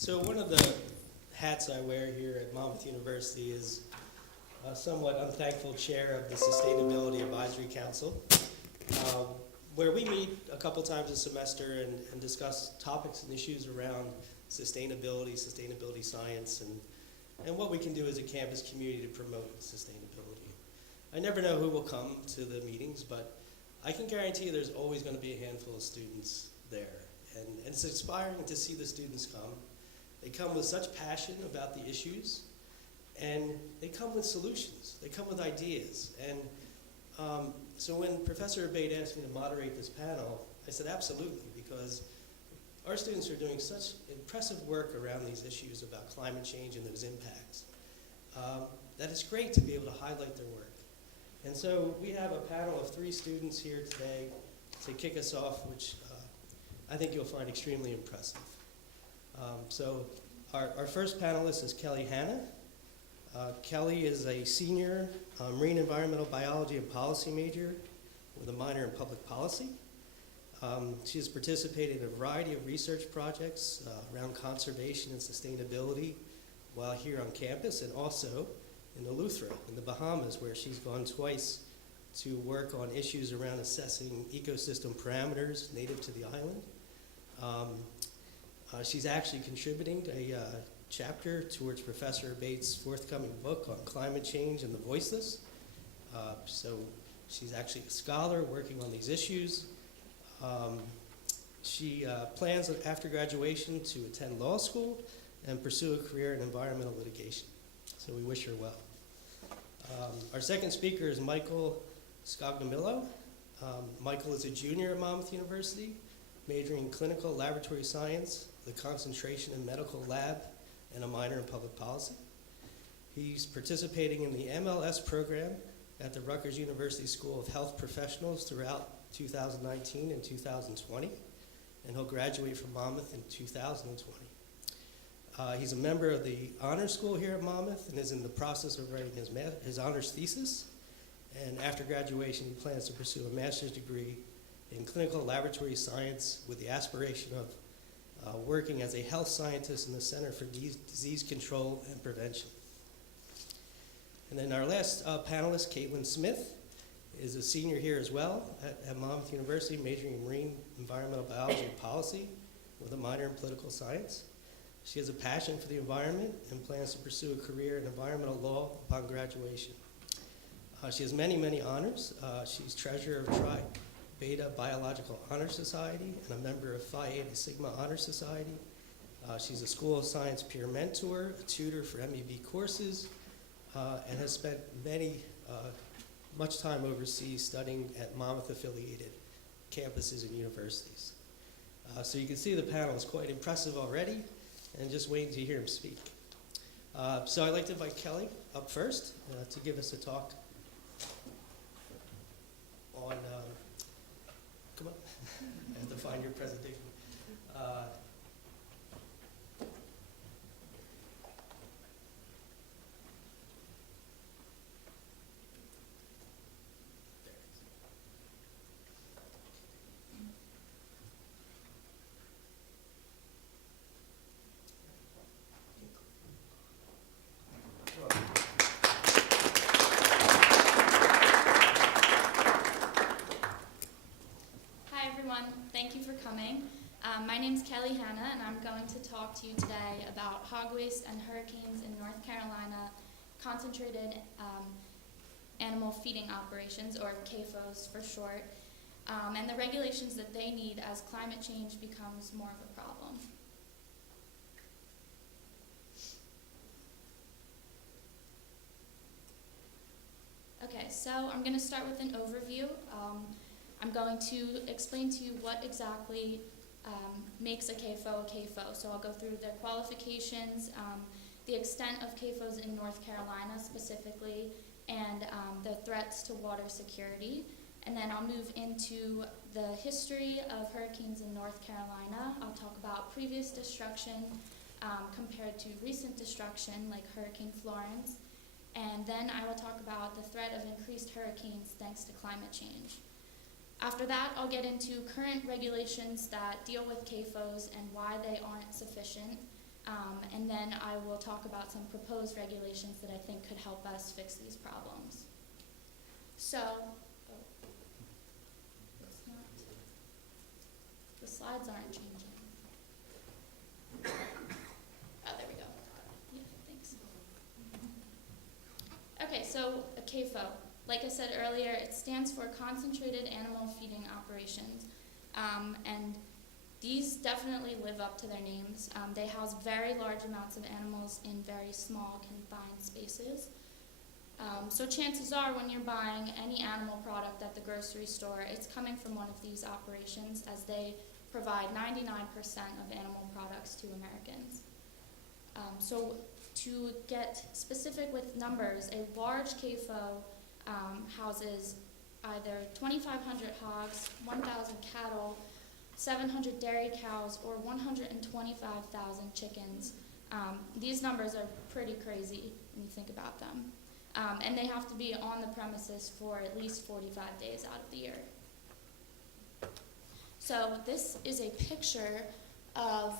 So one of the hats I wear here at Monmouth University is a somewhat unthankful chair of the Sustainability Advisory Council, where we meet a couple times a semester and discuss topics and issues around sustainability science, and what we can do as a campus community to promote sustainability. I never know who will come to the meetings, but I can guarantee you there's always going to be a handful of students there. And it's inspiring to see the students come. They come with such passion about the issues, and they come with solutions. They come with ideas. And so when Professor Abate asked me to moderate this panel, I said absolutely, because our students are doing such impressive work around these issues about climate change and those impacts, that it's great to be able to highlight their work. And so we have a panel of 3 students here today to kick us off, which I think you'll find extremely impressive. So our first panelist is Kelly Hanna. Kelly is a senior marine environmental biology and policy major with a minor in public policy. She has participated in a variety of research projects around conservation and sustainability while here on campus, and also in Eleuthera in the Bahamas, where she's gone twice to work on issues around assessing ecosystem parameters native to the island. She's actually contributing to a chapter towards Professor Abate's forthcoming book on climate change and the voiceless. So she's actually a scholar working on these issues. She plans after graduation to attend law school and pursue a career in environmental litigation. So we wish her well. Our second speaker is Michael Scognomillo. Michael is a junior at Monmouth University, majoring in clinical laboratory science, the concentration in medical lab, and a minor in public policy. He's participating in the MLS program at the Rutgers University School of Health Professionals throughout 2019 and 2020, and he'll graduate from Monmouth in 2020. He's a member of the honors school here at Monmouth and is in the process of writing his honors thesis. And after graduation, he plans to pursue a master's degree in clinical laboratory science with the aspiration of working as a health scientist in the Center for Disease Control and Prevention. And then our last panelist, Kaitlyn Smith, is a senior here as well at Monmouth University, majoring in marine environmental biology and policy with a minor in political science. She has a passion for the environment and plans to pursue a career in environmental law upon graduation. She has many, many honors. She's treasurer of Tri Beta Biological Honor Society and a member of Phi Eta Sigma Honor Society. She's a School of Science peer mentor, a tutor for MEB courses, and has spent much time overseas studying at Monmouth-affiliated campuses and universities. So you can see the panel is quite impressive already, and just waiting to hear him speak. So I'd like to invite Kelly up first to give us a talk on, come on, I have to find your presentation. Thank you for coming. My name's Kelly Hanna, and I'm going to talk to you today about hog waste and hurricanes in North Carolina, concentrated animal feeding operations, or CAFOs for short, and the regulations that they need as climate change becomes more of a problem. Okay, so I'm going to start with an overview. I'm going to explain to you what exactly makes a CAFO. So I'll go through the qualifications, the extent of CAFOs in North Carolina specifically, and the threats to water security. And then I'll move into the history of hurricanes in North Carolina. I'll talk about previous destruction compared to recent destruction, like Hurricane Florence. And then I will talk about the threat of increased hurricanes thanks to climate change. After that, I'll get into current regulations that deal with CAFOs and why they aren't sufficient. and then I will talk about some proposed regulations that I think could help us fix these problems. So, it's not, the slides aren't changing. Oh, there we go. Yeah, thanks. Okay, so a CAFO. Like I said earlier, it stands for Concentrated Animal Feeding Operations, and these definitely live up to their names. They house very large amounts of animals in very small, confined spaces. So chances are when you're buying any animal product at the grocery store, it's coming from one of these operations, as they provide 99% of animal products to Americans. So to get specific with numbers, a large CAFO houses either 2,500 hogs, 1,000 cattle, 700 dairy cows, or 125,000 chickens. These numbers are pretty crazy when you think about them. And they have to be on the premises for at least 45 days out of the year. So this is a picture of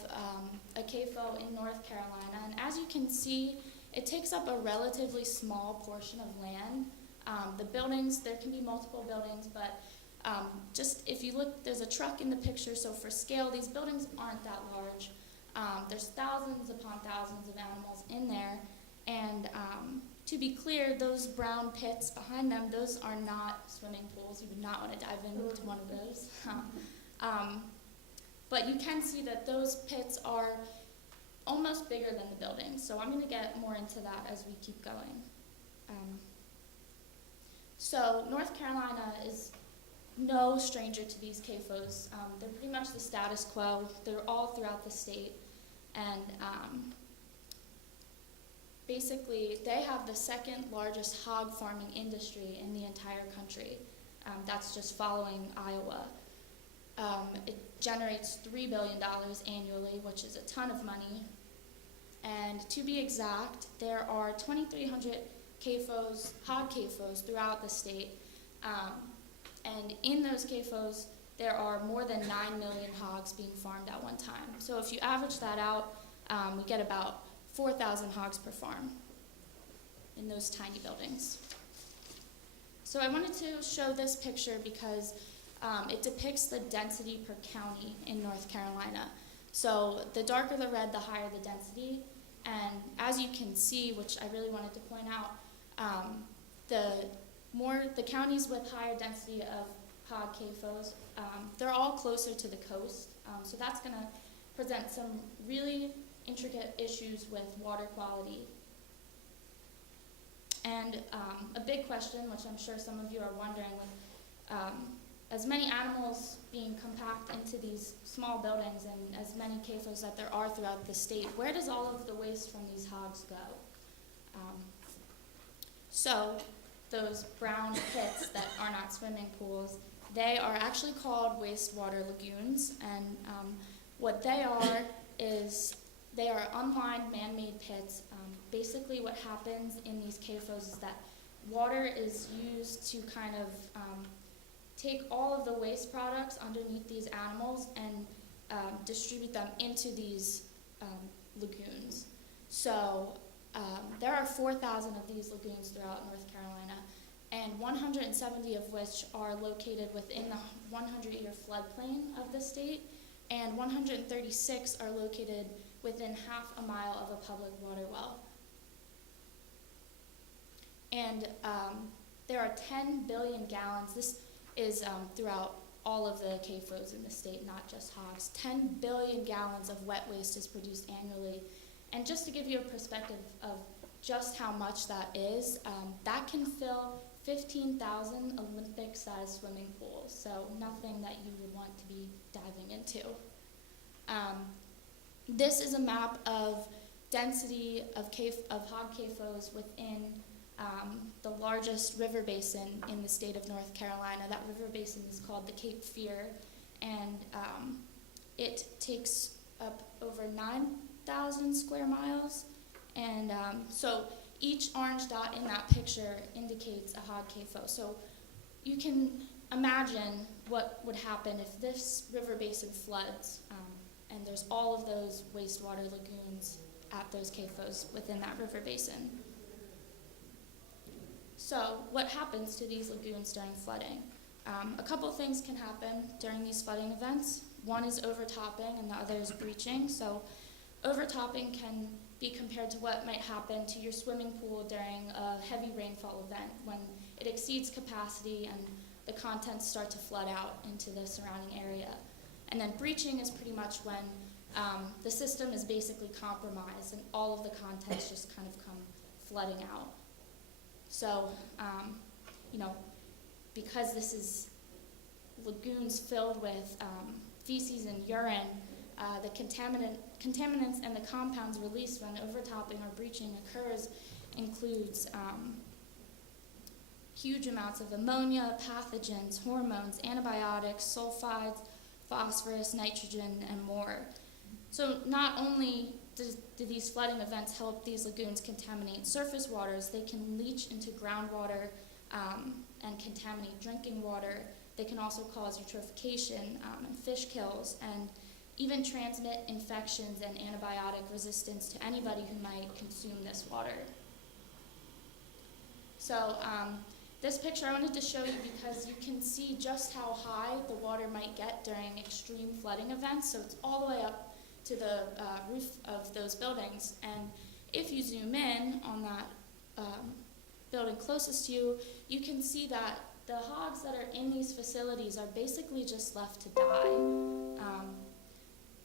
a CAFO in North Carolina. And as you can see, it takes up a relatively small portion of land. The buildings, there can be multiple buildings, but just if you look, there's a truck in the picture, so for scale, these buildings aren't that large. There's thousands upon thousands of animals in there, and to be clear, those brown pits behind them, those are not swimming pools. You would not want to dive into one of those. But you can see that those pits are almost bigger than the buildings, so I'm going to get more into that as we keep going. So North Carolina is no stranger to these CAFOs. They're pretty much the status quo. They're all throughout the state. And basically, they have the second largest hog farming industry in the entire country. That's just following Iowa. It generates $3 billion annually, which is a ton of money. And to be exact, there are 2,300 CAFOs, hog CAFOs throughout the state. And in those CAFOs, there are more than 9 million hogs being farmed at one time. So if you average that out, we get about 4,000 hogs per farm in those tiny buildings. So I wanted to show this picture because it depicts the density per county in North Carolina. So the darker the red, the higher the density. And as you can see, which I really wanted to point out, the counties with higher density of hog CAFOs, they're all closer to the coast. So that's going to present some really intricate issues with water quality. And a big question, which I'm sure some of you are wondering, with as many animals being compact into these small buildings and as many CAFOs that there are throughout the state, where does all of the waste from these hogs go? So those brown pits that are not swimming pools, they are actually called wastewater lagoons, and what they are is they are unlined man-made pits. Basically what happens in these CAFOs is that water is used to kind of take all of the waste products underneath these animals and distribute them into these lagoons. So there are 4,000 of these lagoons throughout North Carolina, and 170 of which are located within the 100-year floodplain of the state, and 136 are located within half a mile of a public water well. And there are 10 billion gallons. This is throughout all of the CAFOs in the state, not just hogs. 10 billion gallons of wet waste is produced annually. And just to give you a perspective of just how much that is, that can fill 15,000 Olympic-sized swimming pools, so nothing that you would want to be diving into. This is a map of density of hog CAFOs within the largest river basin in the state of North Carolina. That river basin is called the Cape Fear, and it takes up over 9,000 square miles. And so each orange dot in that picture indicates a hog CAFO. So you can imagine what would happen if this river basin floods. and there's all of those wastewater lagoons at those CAFOs within that river basin. So what happens to these lagoons during flooding? A couple things can happen during these flooding events. One is overtopping and the other is breaching. So overtopping can be compared to what might happen to your swimming pool during a heavy rainfall event when it exceeds capacity and the contents start to flood out into the surrounding area. And then breaching is pretty much when the system is basically compromised and all of the contents just kind of come flooding out. So, because this is lagoons filled with feces and urine, the contaminants and the compounds released when overtopping or breaching occurs includes huge amounts of ammonia, pathogens, hormones, antibiotics, sulfides, phosphorus, nitrogen, and more. So not only do these flooding events help these lagoons contaminate surface waters, they can leach into groundwater and contaminate drinking water. They can also cause eutrophication and fish kills, and even transmit infections and antibiotic resistance to anybody who might consume this water. So this picture I wanted to show you because you can see just how high the water might get during extreme flooding events. So it's all the way up to the roof of those buildings. And if you zoom in on that building closest to you, you can see that the hogs that are in these facilities are basically just left to die.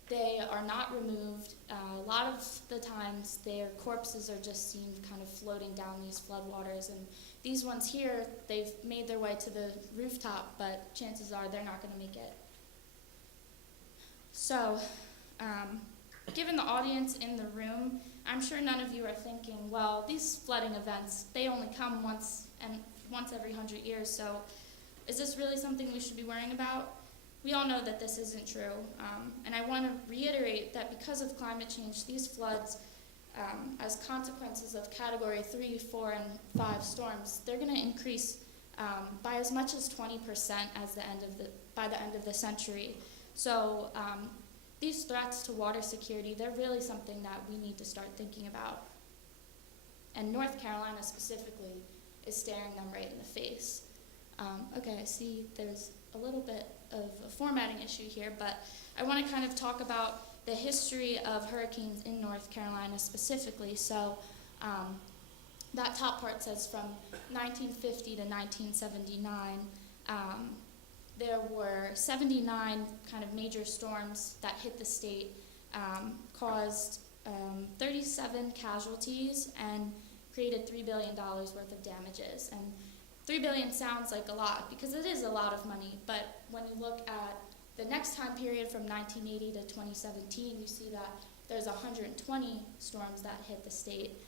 They are not removed. A lot of the times their corpses are just seen kind of floating down these floodwaters. And these ones here, they've made their way to the rooftop, but chances are they're not going to make it. So, given the audience in the room, I'm sure none of you are thinking, well, these flooding events, they only come once every 100 years, so is this really something we should be worrying about? We all know that this isn't true, and I want to reiterate that because of climate change, these floods, as consequences of Category 3, 4, and 5 storms, they're going to increase by as much as 20% by the end of the century. So these threats to water security, they're really something that we need to start thinking about. And North Carolina specifically is staring them right in the face. Okay, I see there's a little bit of a formatting issue here, but I want to kind of talk about the history of hurricanes in North Carolina specifically. So that top part says from 1950 to 1979, there were 79 kind of major storms that hit the state, caused 37 casualties, and created $3 billion worth of damages. And $3 billion sounds like a lot because it is a lot of money, but when you look at the next time period from 1980 to 2017, you see that there's 120 storms that hit the state,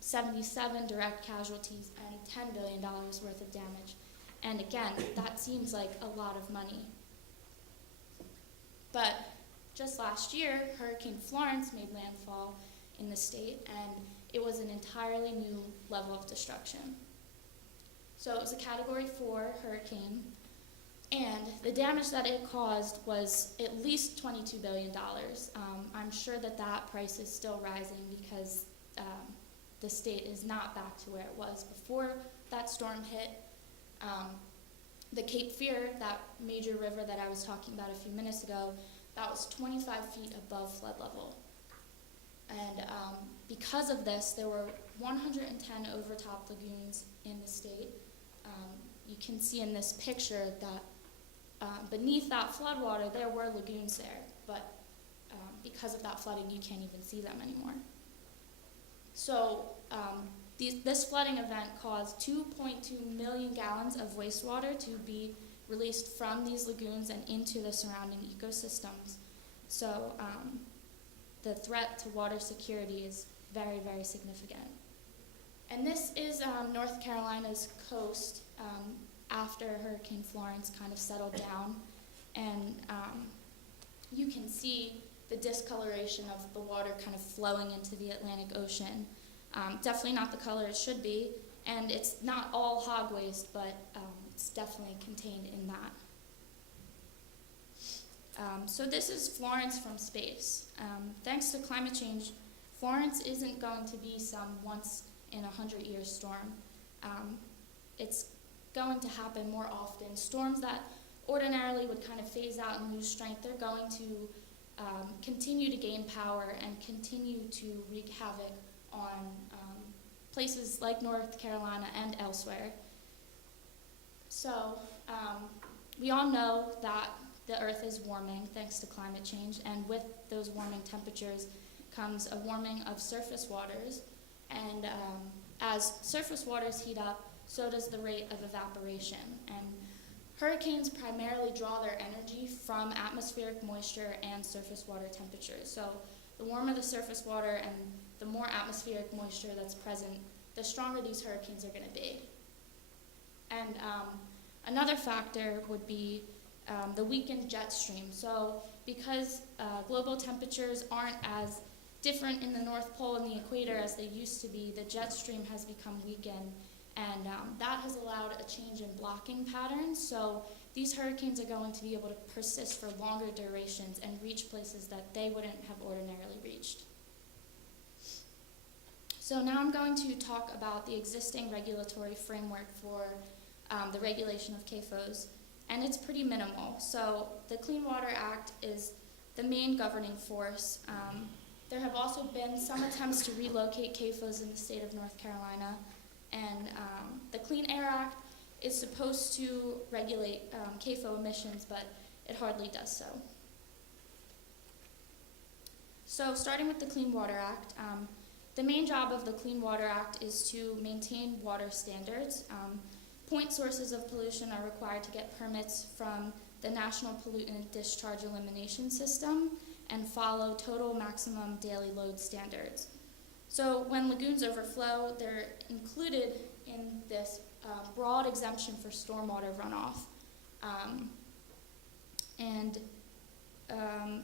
77 direct casualties, and $10 billion worth of damage. And again, that seems like a lot of money. But just last year, Hurricane Florence made landfall in the state, and it was an entirely new level of destruction. So it was a Category 4 hurricane, and the damage that it caused was at least $22 billion. I'm sure that price is still rising because the state is not back to where it was before that storm hit. The Cape Fear, that major river that I was talking about a few minutes ago, that was 25 feet above flood level. And because of this, there were 110 overtop lagoons in the state. You can see in this picture that beneath that floodwater, there were lagoons there, but because of that flooding, you can't even see them anymore. So this flooding event caused 2.2 million gallons of wastewater to be released from these lagoons and into the surrounding ecosystems. So the threat to water security is very, very significant. And this is North Carolina's coast after Hurricane Florence kind of settled down. And you can see the discoloration of the water kind of flowing into the Atlantic Ocean. Definitely not the color it should be, and it's not all hog waste, but it's definitely contained in that. So this is Florence from space. Thanks to climate change, Florence isn't going to be some once in 100-year storm. It's going to happen more often. Storms that ordinarily would kind of phase out and lose strength, they're going to continue to gain power and continue to wreak havoc on places like North Carolina and elsewhere. So we all know that the Earth is warming thanks to climate change, and with those warming temperatures comes a warming of surface waters, and as surface waters heat up, so does the rate of evaporation. And hurricanes primarily draw their energy from atmospheric moisture and surface water temperatures. So the warmer the surface water and the more atmospheric moisture that's present, the stronger these hurricanes are going to be. And another factor would be the weakened jet stream. So because global temperatures aren't as different in the North Pole and the equator as they used to be, the jet stream has become weakened, and that has allowed a change in blocking patterns. So these hurricanes are going to be able to persist for longer durations and reach places that they wouldn't have ordinarily reached. So now I'm going to talk about the existing regulatory framework for the regulation of CAFOs, and it's pretty minimal. So the Clean Water Act is the main governing force. There have also been some attempts to relocate CAFOs in the state of North Carolina, and the Clean Air Act is supposed to regulate CAFO emissions, but it hardly does so. So starting with the Clean Water Act, the main job of the Clean Water Act is to maintain water standards. Point sources of pollution are required to get permits from the National Pollutant Discharge Elimination System and follow total maximum daily load standards. So when lagoons overflow, they're included in this broad exemption for stormwater runoff.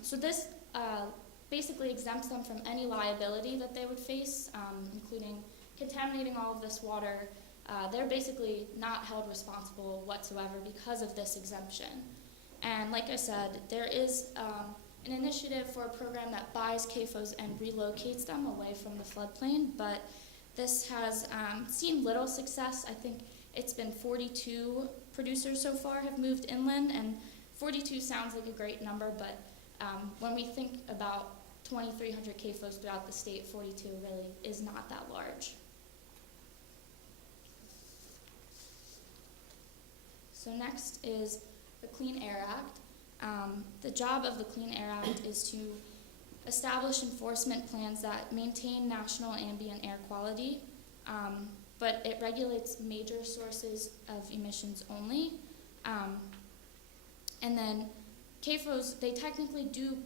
So this basically exempts them from any liability that they would face, including contaminating all of this water. They're basically not held responsible whatsoever because of this exemption. And like I said, there is an initiative for a program that buys CAFOs and relocates them away from the floodplain, but this has seen little success. I think it's been 42 producers so far have moved inland, and 42 sounds like a great number, but when we think about 2,300 CAFOs throughout the state, 42 really is not that large. So next is the Clean Air Act. The job of the Clean Air Act is to establish enforcement plans that maintain national ambient air quality, but it regulates major sources of emissions only. And then CAFOs, they technically do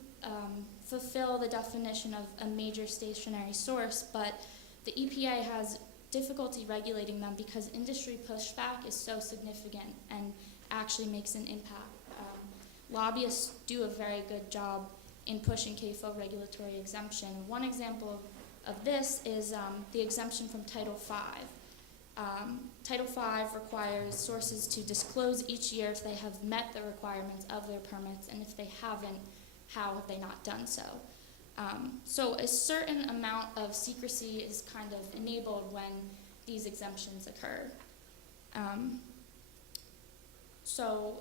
fulfill the definition of a major stationary source, but the EPA has difficulty regulating them because industry pushback is so significant and actually makes an impact. Lobbyists do a very good job in pushing CAFO regulatory exemption. One example of this is the exemption from Title V. Title V requires sources to disclose each year if they have met the requirements of their permits, and if they haven't, how have they not done so. So a certain amount of secrecy is kind of enabled when these exemptions occur. So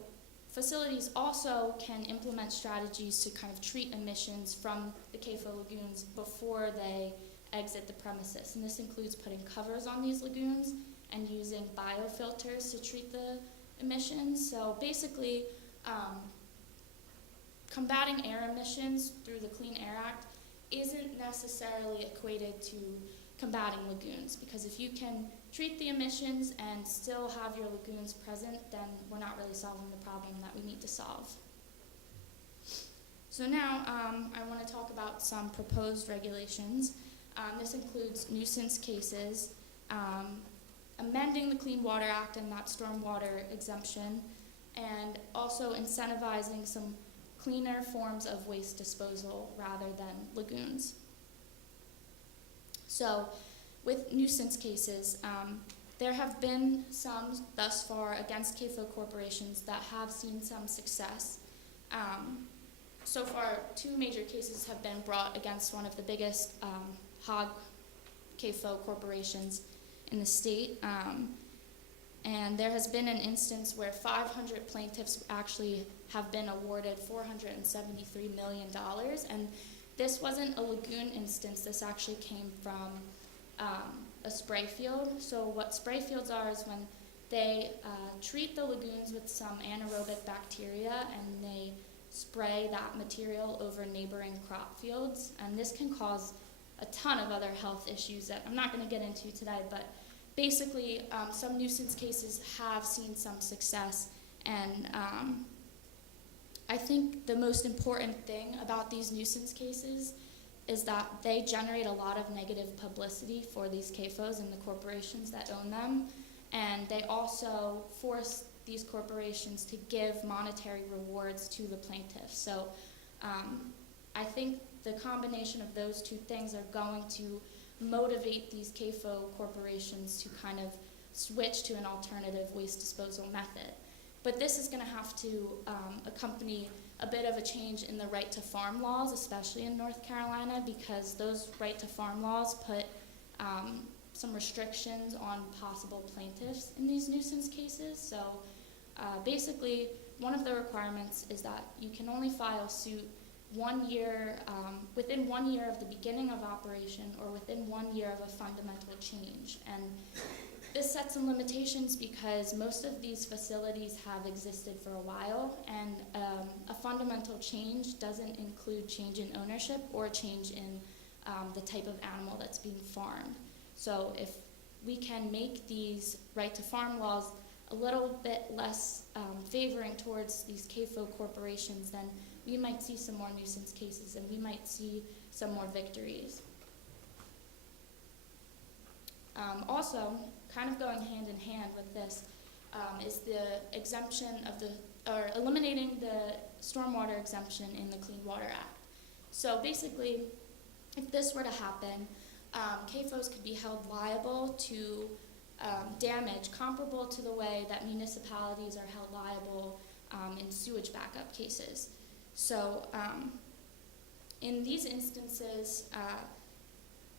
facilities also can implement strategies to kind of treat emissions from the CAFO lagoons before they exit the premises. And this includes putting covers on these lagoons and using biofilters to treat the emissions. So basically, combating air emissions through the Clean Air Act isn't necessarily equated to combating lagoons, because if you can treat the emissions and still have your lagoons present, then we're not really solving the problem that we need to solve. So now I want to talk about some proposed regulations. This includes nuisance cases, amending the Clean Water Act and that stormwater exemption, and also incentivizing some cleaner forms of waste disposal rather than lagoons. So with nuisance cases, there have been some thus far against CAFO corporations that have seen some success. so far, 2 major cases have been brought against one of the biggest hog CAFO corporations in the state. And there has been an instance where 500 plaintiffs actually have been awarded $473 million. And this wasn't a lagoon instance. This actually came from a spray field. So what spray fields are is when they treat the lagoons with some anaerobic bacteria and they spray that material over neighboring crop fields. And this can cause a ton of other health issues that I'm not going to get into today, but basically some nuisance cases have seen some success. And I think the most important thing about these nuisance cases is that they generate a lot of negative publicity for these CAFOs and the corporations that own them. And they also force these corporations to give monetary rewards to the plaintiffs. So I think the combination of those 2 things are going to motivate these CAFO corporations to kind of switch to an alternative waste disposal method. But this is going to have to accompany a bit of a change in the right to farm laws, especially in North Carolina, because those right to farm laws put some restrictions on possible plaintiffs in these nuisance cases. So basically, one of the requirements is that you can only file suit 1 year, within 1 year of the beginning of operation or within 1 year of a fundamental change. And this sets some limitations because most of these facilities have existed for a while, and a fundamental change doesn't include change in ownership or change in the type of animal that's being farmed. So if we can make these right to farm laws a little bit less favoring towards these CAFO corporations, then we might see some more nuisance cases and we might see some more victories. Also, kind of going hand in hand with this is the exemption of or eliminating the stormwater exemption in the Clean Water Act. So basically, if this were to happen, CAFOs could be held liable to damage comparable to the way that municipalities are held liable in sewage backup cases. So in these instances,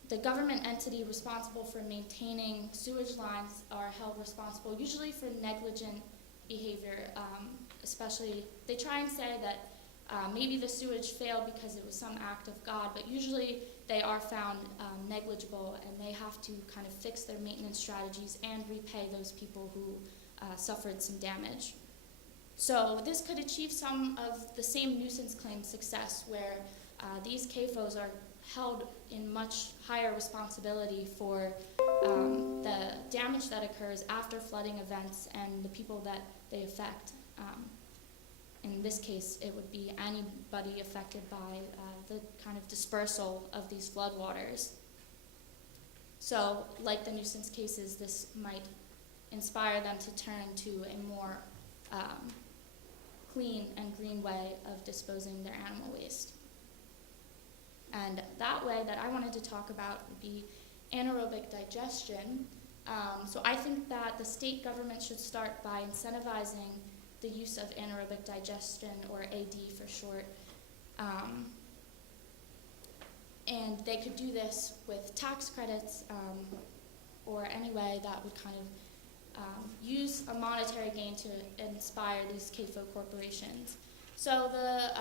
the government entity responsible for maintaining sewage lines are held responsible usually for negligent behavior, especially they try and say that maybe the sewage failed because it was some act of God, but usually they are found negligible and they have to kind of fix their maintenance strategies and repay those people who suffered some damage. So this could achieve some of the same nuisance claim success where these CAFOs are held in much higher responsibility for the damage that occurs after flooding events and the people that they affect. In this case, it would be anybody affected by the kind of dispersal of these floodwaters. So, like the nuisance cases, this might inspire them to turn to a more clean and green way of disposing their animal waste. And that way that I wanted to talk about would be anaerobic digestion. So I think that the state government should start by incentivizing the use of anaerobic digestion, or AD for short. And they could do this with tax credits or any way that would kind of use a monetary gain to inspire these CAFO corporations. So the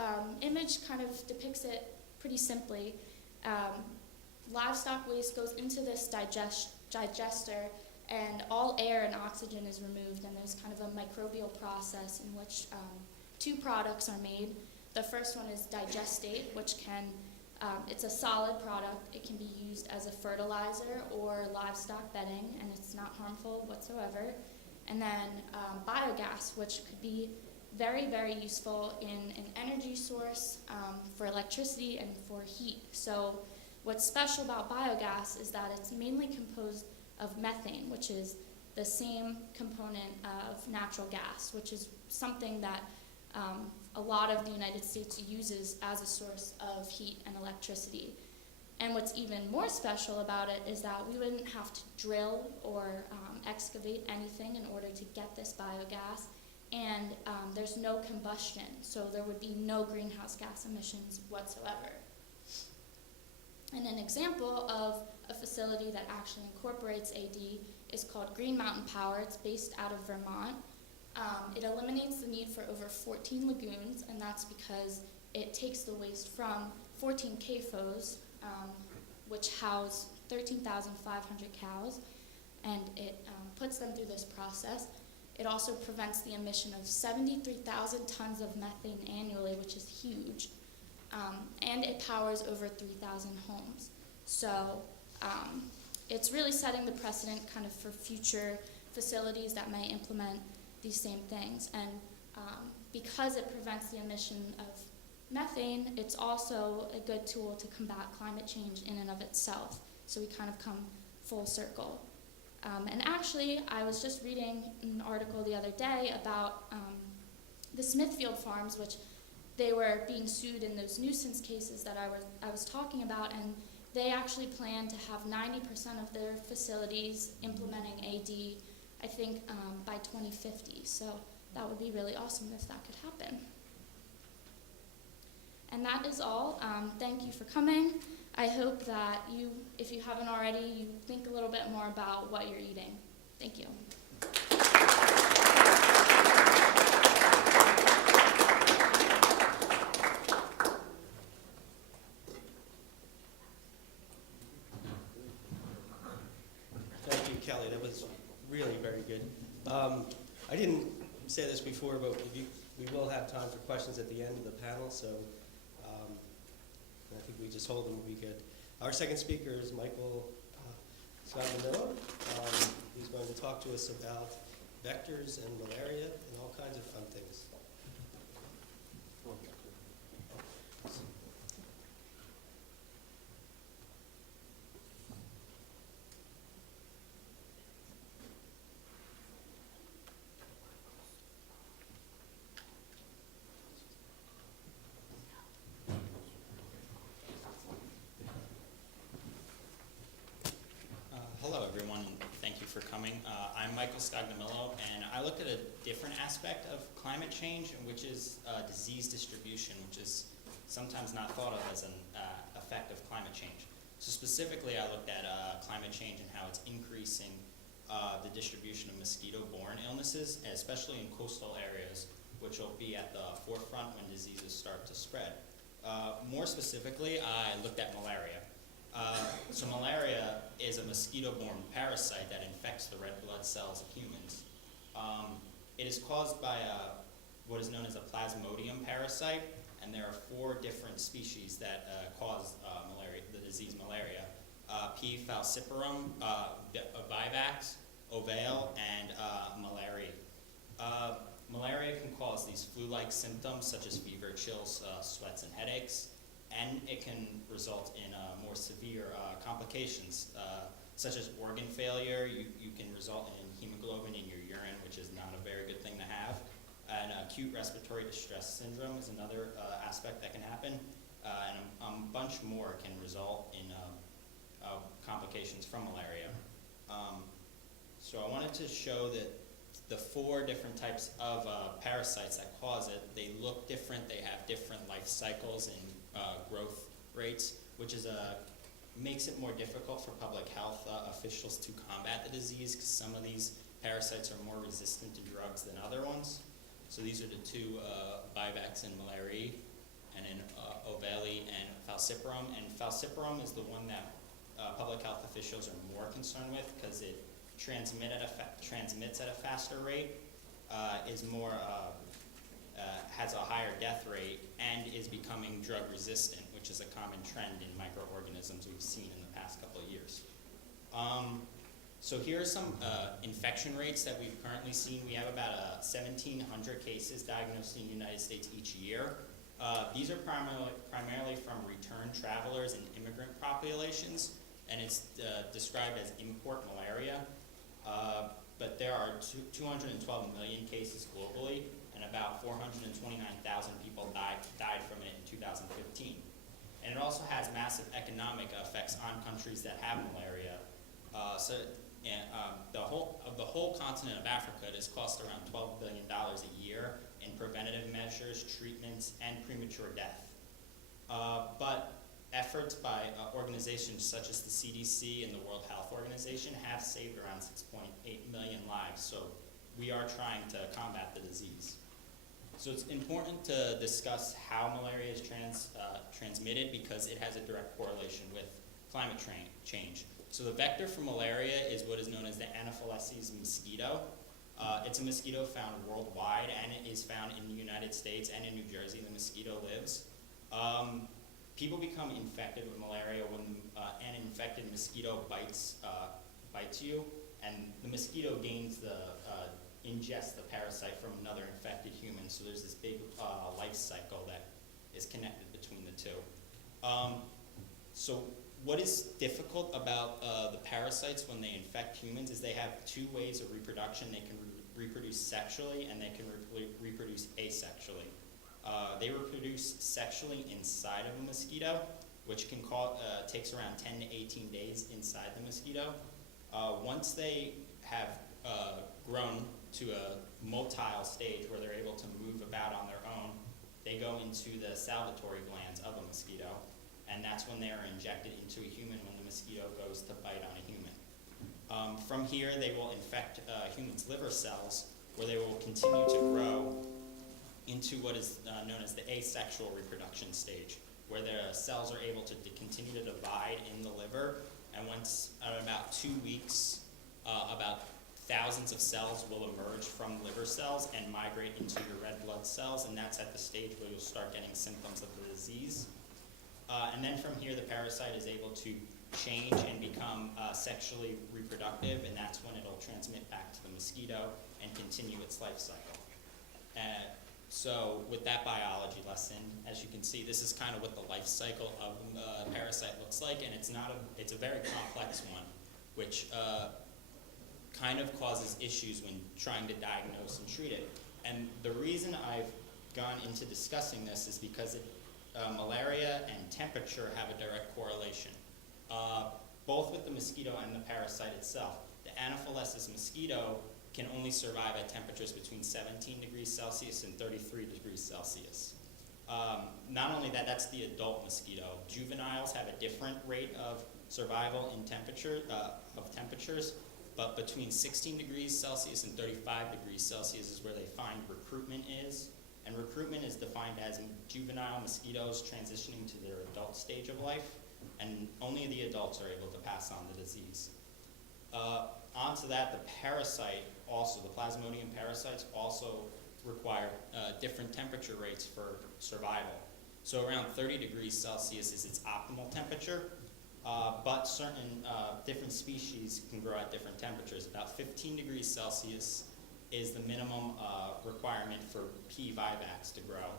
image kind of depicts it pretty simply. Livestock waste goes into this digester, and all air and oxygen is removed, and there's kind of a microbial process in which 2 products are made. The first one is digestate, which can, it's a solid product. It can be used as a fertilizer or livestock bedding, and it's not harmful whatsoever. And then biogas, which could be very, very useful in an energy source for electricity and for heat. So what's special about biogas is that it's mainly composed of methane, which is the same component of natural gas, which is something that a lot of the United States uses as a source of heat and electricity. And what's even more special about it is that we wouldn't have to drill or excavate anything in order to get this biogas. and there's no combustion, so there would be no greenhouse gas emissions whatsoever. And an example of a facility that actually incorporates AD is called Green Mountain Power. It's based out of Vermont. It eliminates the need for over 14 lagoons, and that's because it takes the waste from 14 CAFOs, which house 13,500 cows, and it puts them through this process. It also prevents the emission of 73,000 tons of methane annually, which is huge, and it powers over 3,000 homes. So it's really setting the precedent kind of for future facilities that may implement these same things. And because it prevents the emission of methane, it's also a good tool to combat climate change in and of itself. So we kind of come full circle. And actually, I was just reading an article the other day about the Smithfield farms, which they were being sued in those nuisance cases that I was talking about, and they actually plan to have 90% of their facilities implementing AD, I think, by 2050. So that would be really awesome if that could happen. And that is all. Thank you for coming. I hope that you, if you haven't already, you think a little bit more about what you're eating. Thank you. Thank you, Kelly. That was really very good. I didn't say this before, but we will have time for questions at the end of the panel, so I think we just hold them will be good. Our second speaker is Michael Scognomillo. He's going to talk to us about vectors and malaria and all kinds of fun things. Hello, everyone, and thank you for coming. I'm Michael Scognomillo, and I look at a different aspect of climate change, which is disease distribution, which is sometimes not thought of as an effect of climate change. So specifically, I looked at climate change and how it's increasing the distribution of mosquito-borne illnesses, especially in coastal areas, which will be at the forefront when diseases start to spread. More specifically, I looked at malaria. So malaria is a mosquito-borne parasite that infects the red blood cells of humans. It is caused by what is known as a plasmodium parasite, and there are 4 different species that cause malaria, the disease malaria. P. falciparum, vivax, ovale, and malaria. Malaria can cause these flu-like symptoms such as fever, chills, sweats, and headaches. And it can result in more severe complications, such as organ failure. You can result in hemoglobin in your urine, which is not a very good thing to have. And acute respiratory distress syndrome is another aspect that can happen. And a bunch more can result in complications from malaria. So I wanted to show that the 4 different types of parasites that cause it, they look different, they have different life cycles and growth rates, which is makes it more difficult for public health officials to combat the disease, because some of these parasites are more resistant to drugs than other ones. So these are the 2, vivax and malaria, and then ovale and falciparum. And falciparum is the one that public health officials are more concerned with, because it transmits at a faster rate, is more has a higher death rate, and is becoming drug resistant, which is a common trend in microorganisms we've seen in the past couple of years. So here are some infection rates that we've currently seen. We have about 1,700 cases diagnosed in the United States each year. These are primarily from return travelers and immigrant populations, and it's described as import malaria. But there are 212 million cases globally, and about 429,000 people died from it in 2015. And it also has massive economic effects on countries that have malaria. So and the whole continent of Africa, it has cost around $12 billion a year in preventative measures, treatments, and premature death. But efforts by organizations such as the CDC and the World Health Organization have saved around 6.8 million lives, so we are trying to combat the disease. So it's important to discuss how malaria is transmitted because it has a direct correlation with climate change. So the vector for malaria is what is known as the Anopheles mosquito. It's a mosquito found worldwide, and it is found in the United States and in New Jersey. The mosquito lives. People become infected with malaria when an infected mosquito bites you, and the mosquito ingests the parasite from another infected human. So there's this big life cycle that is connected between the two. So what is difficult about the parasites when they infect humans is they have two ways of reproduction. They can reproduce sexually, and they can reproduce asexually. They reproduce sexually inside of a mosquito, which can takes around 10 to 18 days inside the mosquito. Once they have grown to a motile stage where they're able to move about on their own, they go into the salivatory glands of a mosquito, and that's when they are injected into a human when the mosquito goes to bite on a human. From here, they will infect humans' liver cells, where they will continue to grow into what is known as the asexual reproduction stage, where the cells are able to continue to divide in the liver, and once at about 2 weeks, about thousands of cells will emerge from liver cells and migrate into your red blood cells, and that's at the stage where you'll start getting symptoms of the disease. And then from here, the parasite is able to change and become sexually reproductive, and that's when it'll transmit back to the mosquito and continue its life cycle. So with that biology lesson, as you can see, this is kind of what the life cycle of a parasite looks like, and it's a very complex one, which kind of causes issues when trying to diagnose and treat it. And the reason I've gone into discussing this is because malaria and temperature have a direct correlation, both with the mosquito and the parasite itself. The Anopheles mosquito can only survive at temperatures between 17 degrees Celsius and 33 degrees Celsius. Not only that, that's the adult mosquito. Juveniles have a different rate of survival in temperatures, but between 16 degrees Celsius and 35 degrees Celsius is where they find recruitment is. And recruitment is defined as juvenile mosquitoes transitioning to their adult stage of life, and only the adults are able to pass on the disease. Onto that, the parasite also, the Plasmodium parasites also require different temperature rates for survival. So around 30 degrees Celsius is its optimal temperature, but certain different species can grow at different temperatures. About 15 degrees Celsius is the minimum requirement for P. vivax to grow,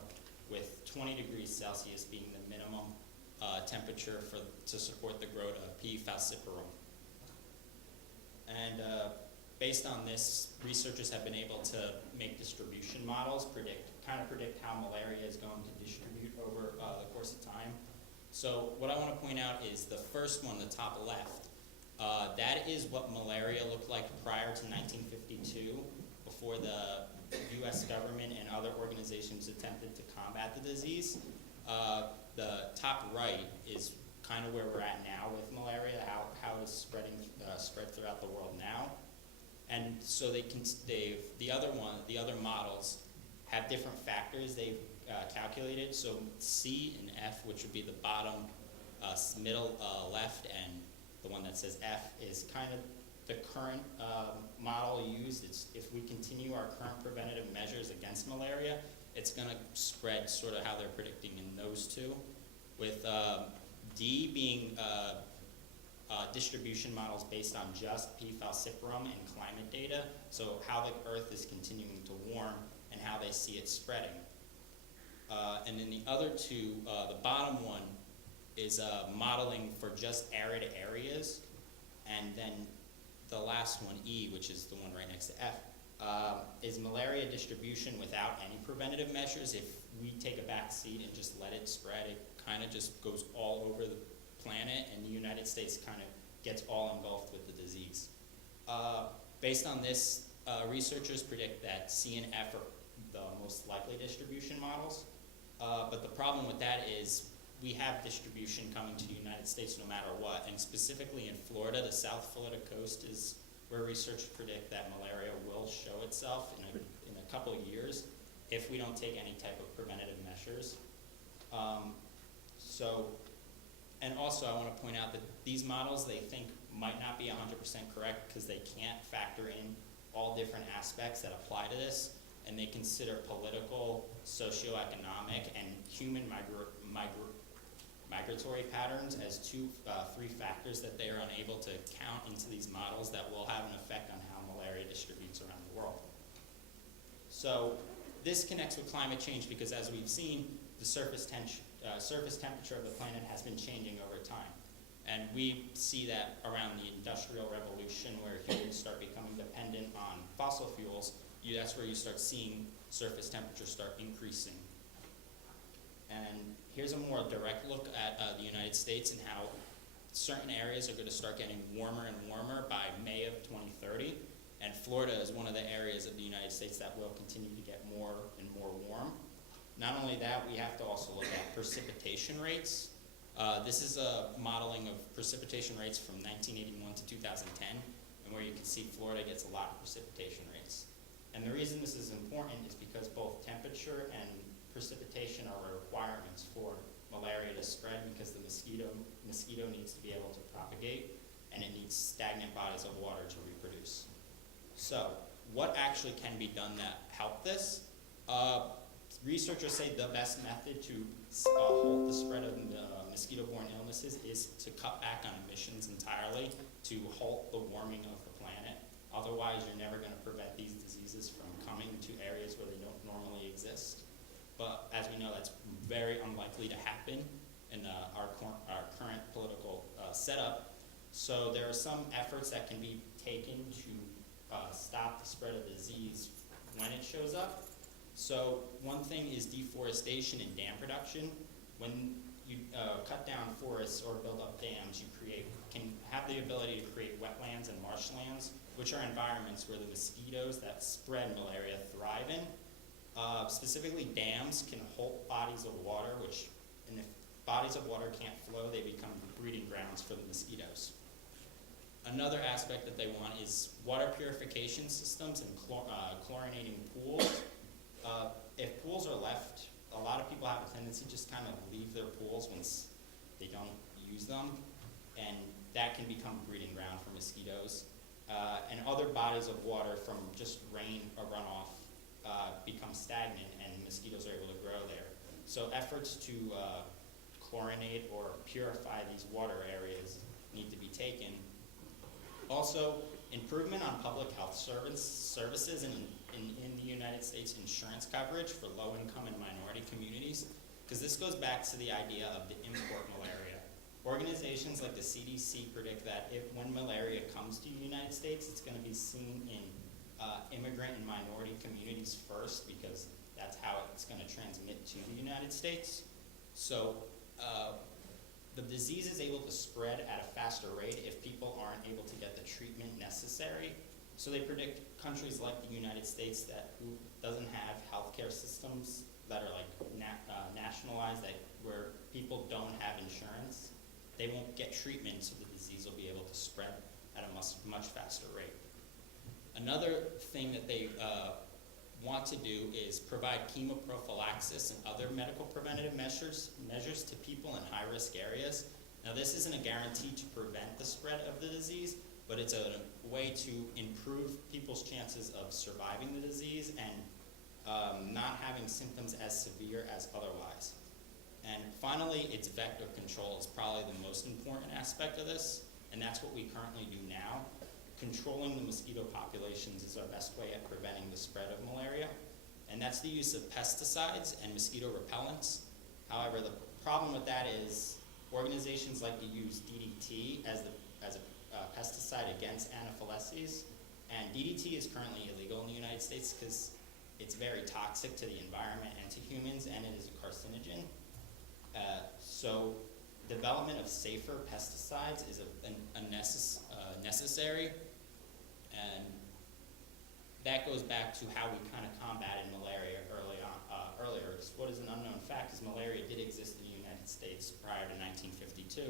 with 20 degrees Celsius being the minimum temperature to support the growth of P. falciparum. And based on this, researchers have been able to make distribution models, predict how malaria is going to distribute over the course of time. So what I want to point out is the first one, the top left. That is what malaria looked like prior to 1952, before the U.S. government and other organizations attempted to combat the disease. The top right is kind of where we're at now with malaria, how it's spread throughout the world now. And so the other models have different factors they've calculated. So C and F, which would be the bottom middle left, and the one that says F is kind of the current model used. If we continue our current preventative measures against malaria, it's going to spread sort of how they're predicting in those two, with D being distribution models based on just P. falciparum and climate data, so how the Earth is continuing to warm and how they see it spreading. And then the other two, the bottom one is modeling for just arid areas, and then the last one, E, which is the one right next to F, is malaria distribution without any preventative measures. If we take a back seat and just let it spread, it kind of just goes all over the planet, and the United States kind of gets all engulfed with the disease. Based on this, researchers predict that C and F are the most likely distribution models. But the problem with that is we have distribution coming to the United States no matter what, and specifically in Florida, the South Florida coast is where researchers predict that malaria will show itself in a couple of years if we don't take any type of preventative measures. And also I want to point out that these models they think might not be 100% correct because they can't factor in all different aspects that apply to this, and they consider political, socioeconomic, and human migratory patterns as three factors that they are unable to count into these models that will have an effect on how malaria distributes around the world. So this connects with climate change because as we've seen, the surface temperature of the planet has been changing over time. And we see that around the Industrial Revolution where humans start becoming dependent on fossil fuels, that's where you start seeing surface temperatures start increasing. And here's a more direct look at the United States and how certain areas are going to start getting warmer and warmer by May of 2030. And Florida is one of the areas of the United States that will continue to get more and more warm. Not only that, we have to also look at precipitation rates. This is a modeling of precipitation rates from 1981 to 2010, and where you can see Florida gets a lot of precipitation rates. And the reason this is important is because both temperature and precipitation are requirements for malaria to spread because the mosquito needs to be able to propagate, and it needs stagnant bodies of water to reproduce. So what actually can be done that help this? Researchers say the best method to halt the spread of mosquito-borne illnesses is to cut back on emissions entirely to halt the warming of the planet. Otherwise, you're never going to prevent these diseases from coming to areas where they don't normally exist. But as we know, that's very unlikely to happen in our current political setup. So there are some efforts that can be taken to stop the spread of disease when it shows up. So one thing is deforestation and dam production. When you cut down forests or build up dams, you can have the ability to create wetlands and marshlands, which are environments where the mosquitoes that spread malaria thrive in. Specifically, dams can hold bodies of water, and if bodies of water can't flow, they become breeding grounds for the mosquitoes. Another aspect that they want is water purification systems and chlorinating pools. If pools are left, a lot of people have a tendency to just kind of leave their pools once they don't use them, and that can become a breeding ground for mosquitoes. And other bodies of water from just rain or runoff become stagnant, and mosquitoes are able to grow there. So efforts to chlorinate or purify these water areas need to be taken. Also, improvement on public health services in the United States insurance coverage for low-income and minority communities, because this goes back to the idea of the import malaria. Organizations like the CDC predict that when malaria comes to the United States, it's going to be seen in immigrant and minority communities first, because that's how it's going to transmit to the United States. So the disease is able to spread at a faster rate if people aren't able to get the treatment necessary. So they predict countries like the United States who doesn't have healthcare systems that are like nationalized, where people don't have insurance, they won't get treatment, so the disease will be able to spread at a much faster rate. Another thing that they want to do is provide chemoprophylaxis and other medical preventative measures to people in high-risk areas. Now, this isn't a guarantee to prevent the spread of the disease, but it's a way to improve people's chances of surviving the disease and not having symptoms as severe as otherwise. And finally, it's vector control is probably the most important aspect of this, and that's what we currently do now. Controlling the mosquito populations is our best way at preventing the spread of malaria, and that's the use of pesticides and mosquito repellents. However, the problem with that is organizations like to use DDT as a pesticide against anaphylaxis, and DDT is currently illegal in the United States because it's very toxic to the environment and to humans, and it is a carcinogen. So development of safer pesticides is necessary. And that goes back to how we kind of combated malaria earlier. What is an unknown fact is malaria did exist in the United States prior to 1952,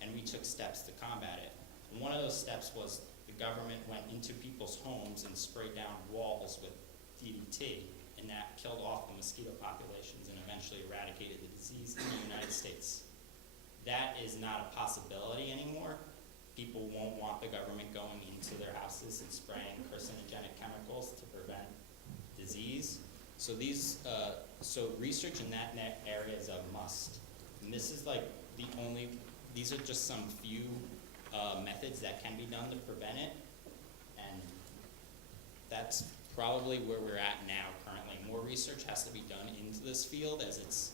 and we took steps to combat it. And one of those steps was the government went into people's homes and sprayed down walls with DDT, and that killed off the mosquito populations and eventually eradicated the disease in the United States. That is not a possibility anymore. People won't want the government going into their houses and spraying carcinogenic chemicals to prevent disease. So so research in that area is a must. And this is like these are just some few methods that can be done to prevent it. And that's probably where we're at now currently. More research has to be done into this field, as it's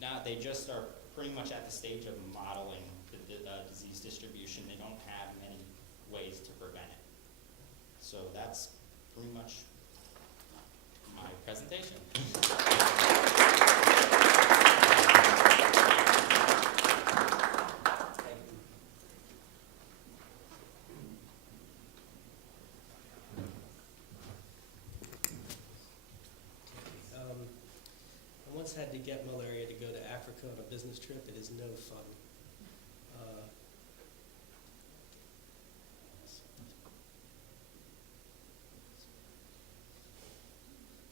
now, they just are pretty much at the stage of modeling the disease distribution. They don't have many ways to prevent it. So that's pretty much my presentation. I once had to get malaria to go to Africa on a business trip. It is no fun.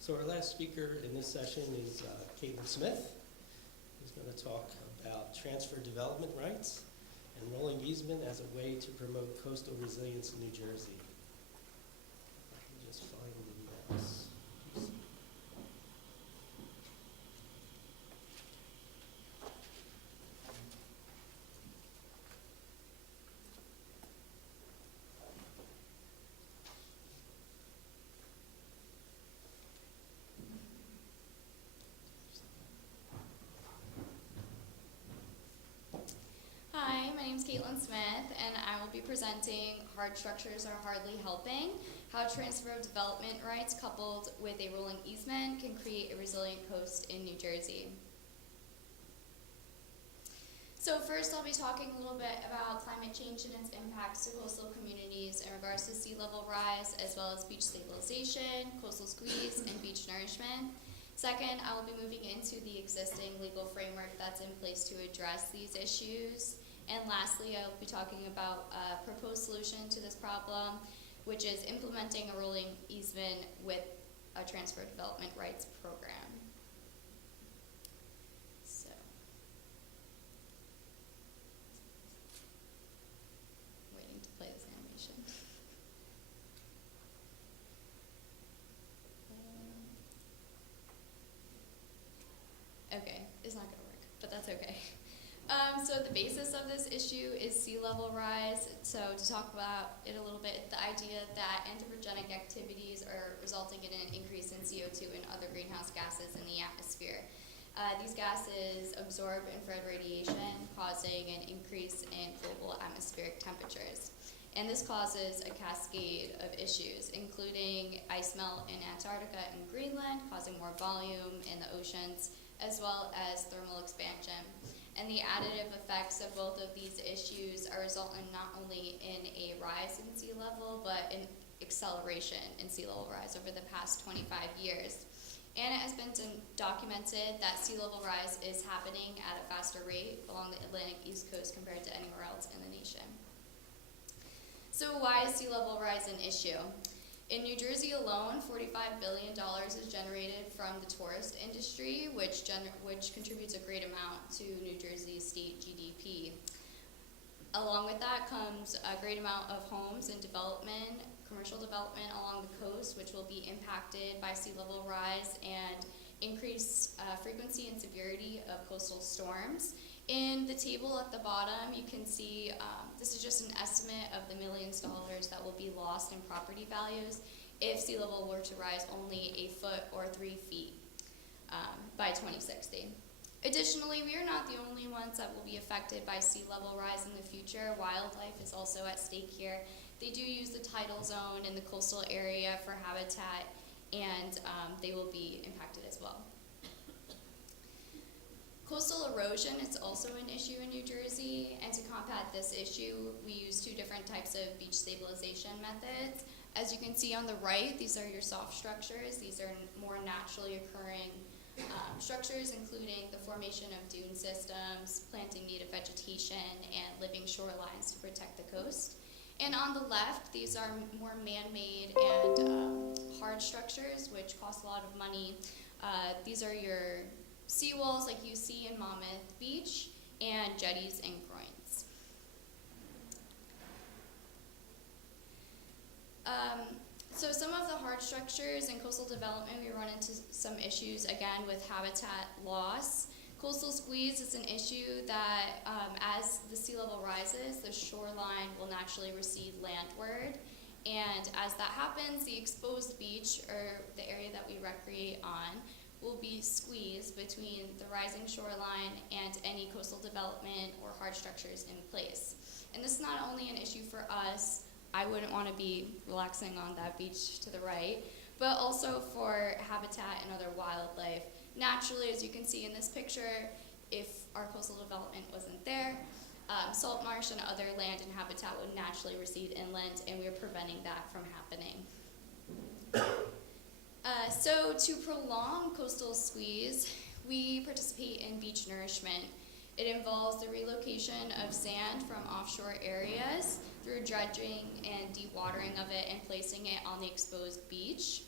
So our last speaker in this session is Kaitlyn Smith, who's going to talk about transfer development rights and rolling easement as a way to promote coastal resilience in New Jersey. Let me just find the mouse. Hi, my name is Kaitlyn Smith, and I will be presenting Hard Structures Are Hardly Helping, How Transfer of Development Rights coupled with a rolling easement can create a resilient coast in New Jersey. So first I'll be talking a little bit about climate change and its impacts to coastal communities in regards to sea level rise, as well as beach stabilization, coastal squeeze, and beach nourishment. Second, I will be moving into the existing legal framework that's in place to address these issues. And lastly, I'll be talking about a proposed solution to this problem, which is implementing a rolling easement with a transfer development rights program. So, waiting to play this animation. Okay, it's not gonna work, but that's okay. So the basis of this issue is sea level rise. So to talk about it a little bit, the idea that anthropogenic activities are resulting in an increase in CO2 and other greenhouse gases in the atmosphere. These gases absorb infrared radiation, causing an increase in global atmospheric temperatures. And this causes a cascade of issues, including ice melt in Antarctica and Greenland, causing more volume in the oceans, as well as thermal expansion. And the additive effects of both of these issues are resulting not only in a rise in sea level, but an acceleration in sea level rise over the past 25 years. And it has been documented that sea level rise is happening at a faster rate along the Atlantic East Coast compared to anywhere else in the nation. So why is sea level rise an issue? In New Jersey alone, $45 billion is generated from the tourist industry, which contributes a great amount to New Jersey's state GDP. Along with that comes a great amount of homes and development, commercial development along the coast, which will be impacted by sea level rise and increased frequency and severity of coastal storms. In the table at the bottom, you can see this is just an estimate of the millions of dollars that will be lost in property values if sea level were to rise only a foot or 3 feet by 2060. Additionally, we are not the only ones that will be affected by sea level rise in the future. Wildlife is also at stake here. They do use the tidal zone in the coastal area for habitat, and they will be impacted as well. Coastal erosion is also an issue in New Jersey, and to combat this issue, we use 2 different types of beach stabilization methods, As you can see on the right, these are your soft structures. These are more naturally occurring structures, including the formation of dune systems, planting native vegetation, and living shorelines to protect the coast. And on the left, these are more man-made and hard structures, which cost a lot of money. These are your seawalls like you see in Monmouth Beach, and jetties and groins. So some of the hard structures in coastal development, we run into some issues again with habitat loss. Coastal squeeze is an issue that as the sea level rises, the shoreline will naturally recede landward. And as that happens, the exposed beach, or the area that we recreate on, will be squeezed between the rising shoreline and any coastal development or hard structures in place. And this is not only an issue for us. I wouldn't want to be relaxing on that beach to the right, but also for habitat and other wildlife. Naturally, as you can see in this picture, if our coastal development wasn't there, salt marsh and other land and habitat would naturally recede inland, and we're preventing that from happening. So to prolong coastal squeeze, we participate in beach nourishment. It involves the relocation of sand from offshore areas through dredging and dewatering of it and placing it on the exposed beach.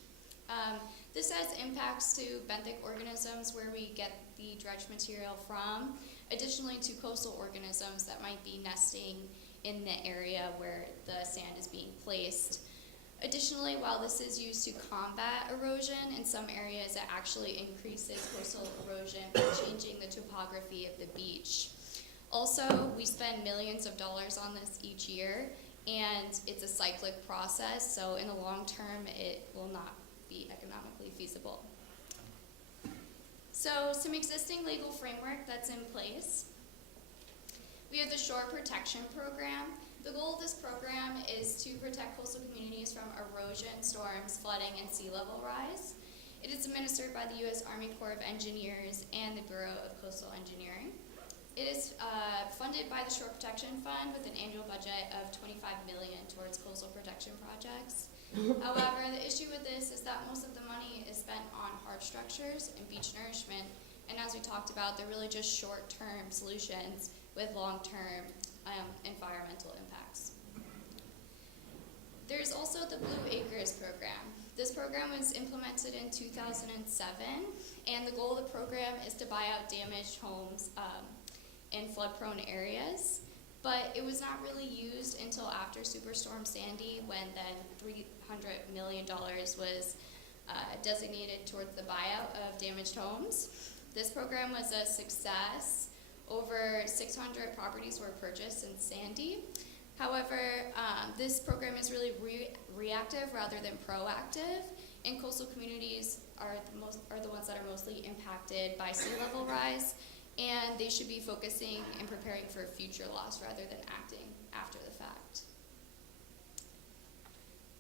This has impacts to benthic organisms where we get the dredged material from, additionally to coastal organisms that might be nesting in the area where the sand is being placed. Additionally, while this is used to combat erosion, in some areas it actually increases coastal erosion by changing the topography of the beach. Also, we spend millions of dollars on this each year, and it's a cyclic process, so in the long term it will not be economically feasible. So some existing legal framework that's in place. We have the Shore Protection Program. The goal of this program is to protect coastal communities from erosion, storms, flooding, and sea level rise. It is administered by the U.S. Army Corps of Engineers and the Bureau of Coastal Engineering. It is funded by the Shore Protection Fund with an annual budget of $25 million towards coastal protection projects. However, the issue with this is that most of the money is spent on hard structures and beach nourishment, and as we talked about, they're really just short-term solutions with long-term environmental impacts. There's also the Blue Acres program. This program was implemented in 2007, and the goal of the program is to buy out damaged homes in flood-prone areas, but it was not really used until after Superstorm Sandy, when then $300 million was designated towards the buyout of damaged homes. This program was a success. Over 600 properties were purchased in Sandy. However, this program is really reactive rather than proactive, and coastal communities are the ones that are mostly impacted by sea level rise, and they should be focusing and preparing for future loss rather than acting after the fact.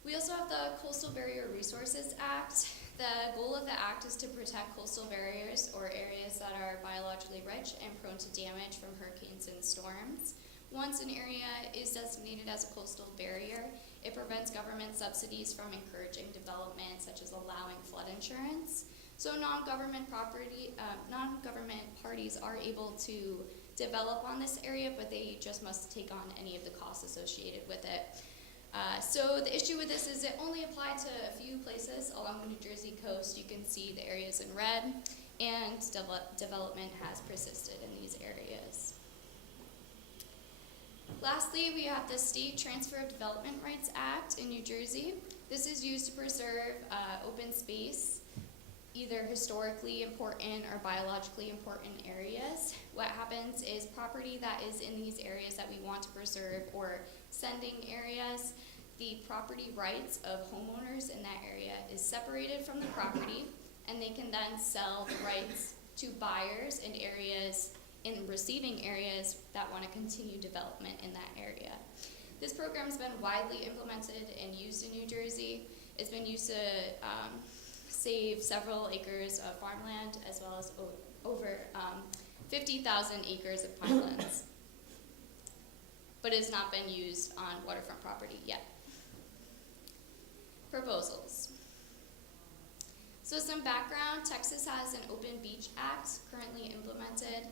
We also have the Coastal Barrier Resources Act. The goal of the act is to protect coastal barriers or areas that are biologically rich and prone to damage from hurricanes and storms. Once an area is designated as a coastal barrier, it prevents government subsidies from encouraging development, such as allowing flood insurance. So non-government parties are able to develop on this area, but they just must take on any of the costs associated with it. So the issue with this is it only applied to a few places along the New Jersey coast. You can see the areas in red, and development has persisted in these areas. Lastly, we have the State Transfer of Development Rights Act in New Jersey. This is used to preserve open space, either historically important or biologically important areas. What happens is property that is in these areas that we want to preserve or sending areas, the property rights of homeowners in that area is separated from the property, and they can then sell the rights to buyers in areas, in receiving areas that want to continue development in that area. This program has been widely implemented and used in New Jersey. It's been used to save several acres of farmland, as well as over 50,000 acres of pinelands, but it has not been used on waterfront property yet. Proposals. So some background, Texas has an Open Beach Act currently implemented.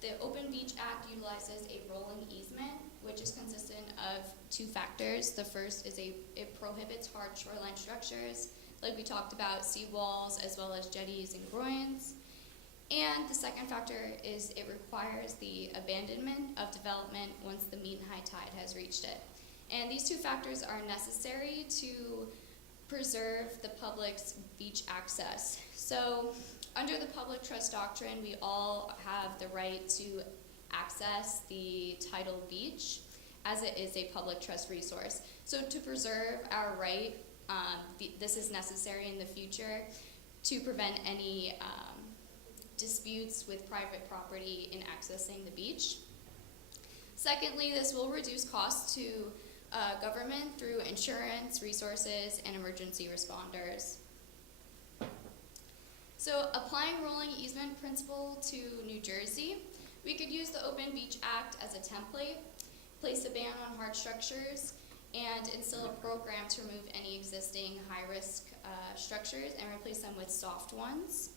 The Open Beach Act utilizes a rolling easement, which is consistent of two factors. The first is it prohibits hard shoreline structures, like we talked about, seawalls, as well as jetties and groins. And the second factor is it requires the abandonment of development once the mean high tide has reached it. And these two factors are necessary to preserve the public's beach access. So under the public trust doctrine, we all have the right to access the tidal beach as it is a public trust resource. So to preserve our right, this is necessary in the future to prevent any disputes with private property in accessing the beach. Secondly, this will reduce costs to government through insurance, resources, and emergency responders. So applying rolling easement principle to New Jersey, we could use the Open Beach Act as a template, place a ban on hard structures, and instill a program to remove any existing high-risk structures and replace them with soft ones.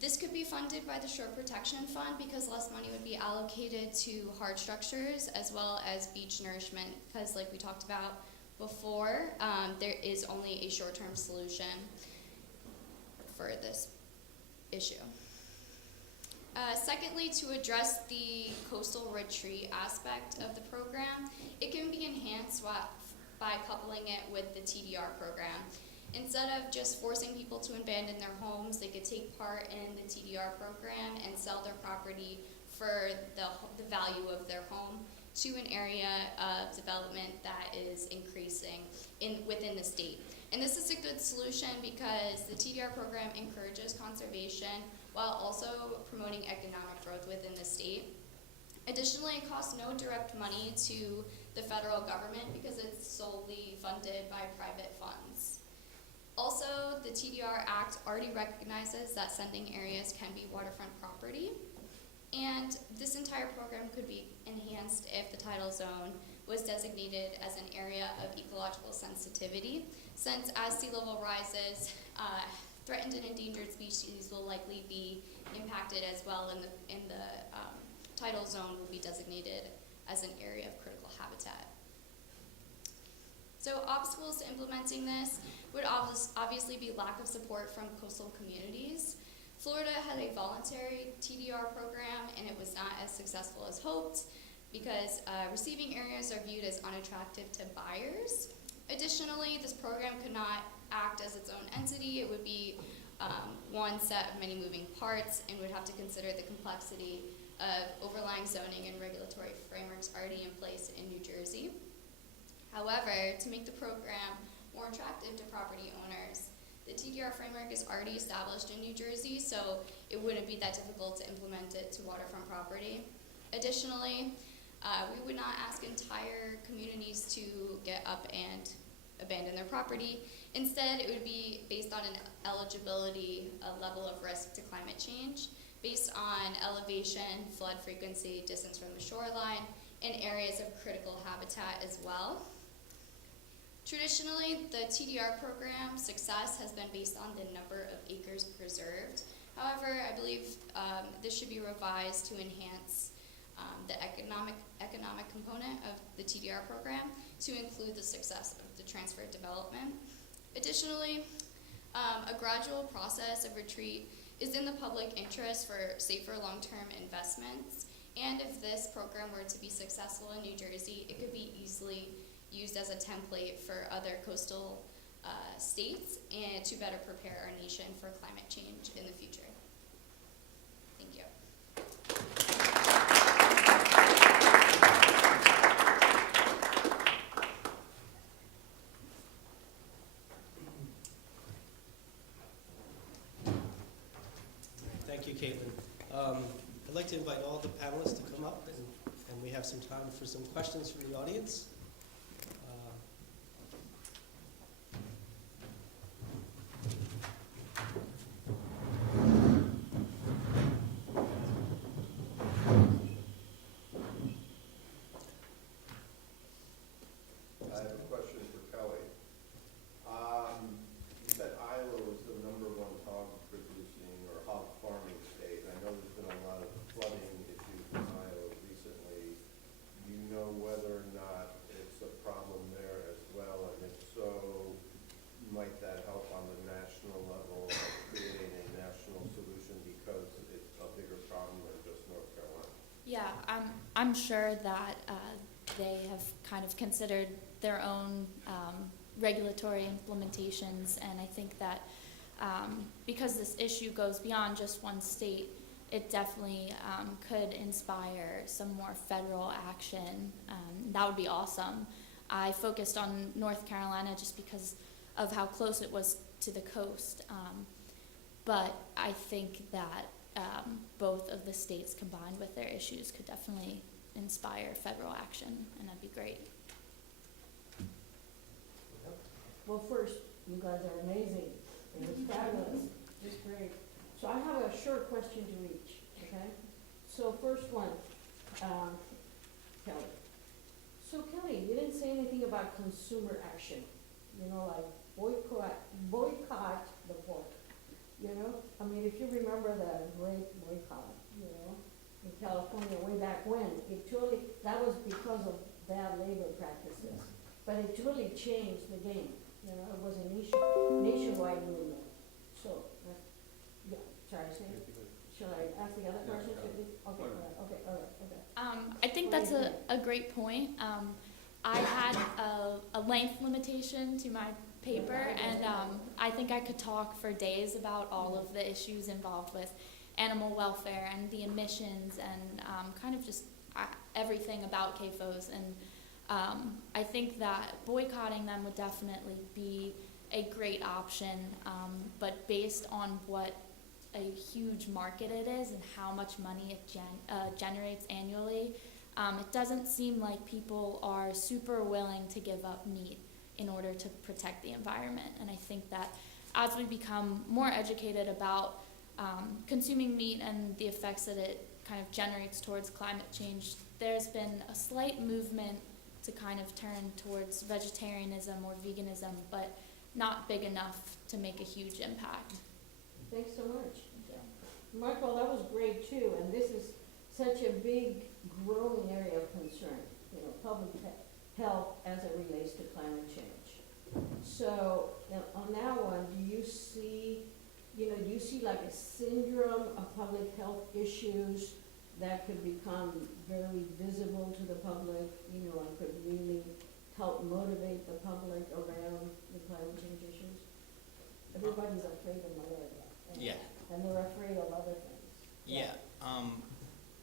This could be funded by the Shore Protection Fund because less money would be allocated to hard structures as well as beach nourishment, because like we talked about before, there is only a short-term solution for this issue. Secondly, to address the coastal retreat aspect of the program, it can be enhanced by coupling it with the TDR program. Instead of just forcing people to abandon their homes, they could take part in the TDR program and sell their property for the value of their home to an area of development that is increasing within the state. And this is a good solution because the TDR program encourages conservation while also promoting economic growth within the state. Additionally, it costs no direct money to the federal government because it's solely funded by private funds. Also, the TDR Act already recognizes that sending areas can be waterfront property, and this entire program could be enhanced if the tidal zone was designated as an area of ecological sensitivity, since as sea level rises, threatened and endangered species will likely be impacted as well, and the tidal zone will be designated as an area of critical habitat. So obstacles to implementing this would obviously be lack of support from coastal communities. Florida had a voluntary TDR program and it was not as successful as hoped because receiving areas are viewed as unattractive to buyers. Additionally, this program could not act as its own entity. It would be one set of many moving parts and would have to consider the complexity of overlying zoning and regulatory frameworks already in place in New Jersey. However, to make the program more attractive to property owners, the TDR framework is already established in New Jersey, so it wouldn't be that difficult to implement it to waterfront property. Additionally, we would not ask entire communities to get up and abandon their property. Instead, it would be based on an eligibility level of risk to climate change, based on elevation, flood frequency, distance from the shoreline, and areas of critical habitat as well. Traditionally, the TDR program success has been based on the number of acres preserved. However, I believe this should be revised to enhance the economic component of the TDR program to include the success of the transfer development. Additionally, a gradual process of retreat is in the public interest for safer long-term investments, and if this program were to be successful in New Jersey, it could be easily used as a template for other coastal states and to better prepare our nation for climate change in the future. Thank you. Thank you, Kaitlyn. I'd like to invite all the panelists to come up, and we have some time for some questions from the audience. I have a question for Kelly. I'm sure that they have kind of considered their own regulatory implementations, and I think that because this issue goes beyond just one state, it definitely could inspire some more federal action. That would be awesome. I focused on North Carolina just because of how close it was to the coast, but I think that both of the states combined with their issues could definitely inspire federal action, and that'd be great. Well, first, you guys are amazing. It was fabulous, just great. So I have a short question to each, okay? So first one, Kelly. So Kelly, you didn't say anything about consumer action, you know, like boycott the pork, you know? I mean, if you remember the great boycott, you know, in California way back when, that was because of bad labor practices. But it totally changed the game, you know, it was a nationwide movement. So, yeah, sorry, shall I ask the other question? Okay, all right. I think that's a great point. I had a length limitation to my paper, and I think I could talk for days about all of the issues involved with animal welfare and the emissions and kind of just everything about CAFOs. And I think that boycotting them would definitely be a great option, but based on what a huge market it is and how much money it generates annually, it doesn't seem like people are super willing to give up meat in order to protect the environment. And I think that as we become more educated about consuming meat and the effects that it kind of generates towards climate change, there's been a slight movement to kind of turn towards vegetarianism or veganism, but not big enough to make a huge impact. Thanks so much. Michael, that was great too, and this is such a big growing area of concern, you know, public health as it relates to climate change. So on that one, do you see like a syndrome of public health issues that could become very visible to the public, you know, and could really help motivate the public around the climate change issues? Everybody's afraid of malaria. Yeah. And they're afraid of other things. Yeah.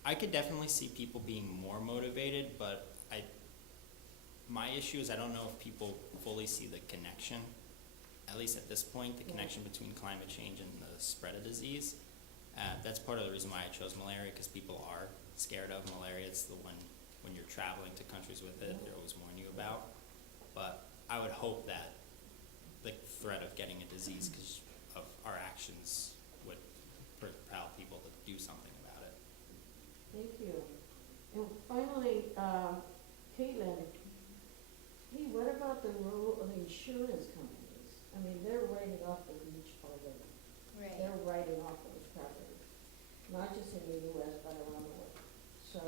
I could definitely see people being more motivated, but my issue is I don't know if people fully see the connection, at least at this point, the connection between climate change and the spread of disease. That's part of the reason why I chose malaria, because people are scared of malaria. It's the one, when you're traveling to countries with it, they always warn you about. But I would hope that the threat of getting a disease because of our actions would propel people to do something about it. Thank you. And finally, Kaitlyn, hey, what about the role of insurance companies? I mean, they're writing off the beach already. Right. They're writing off those properties, not just in the U.S., but around the world. So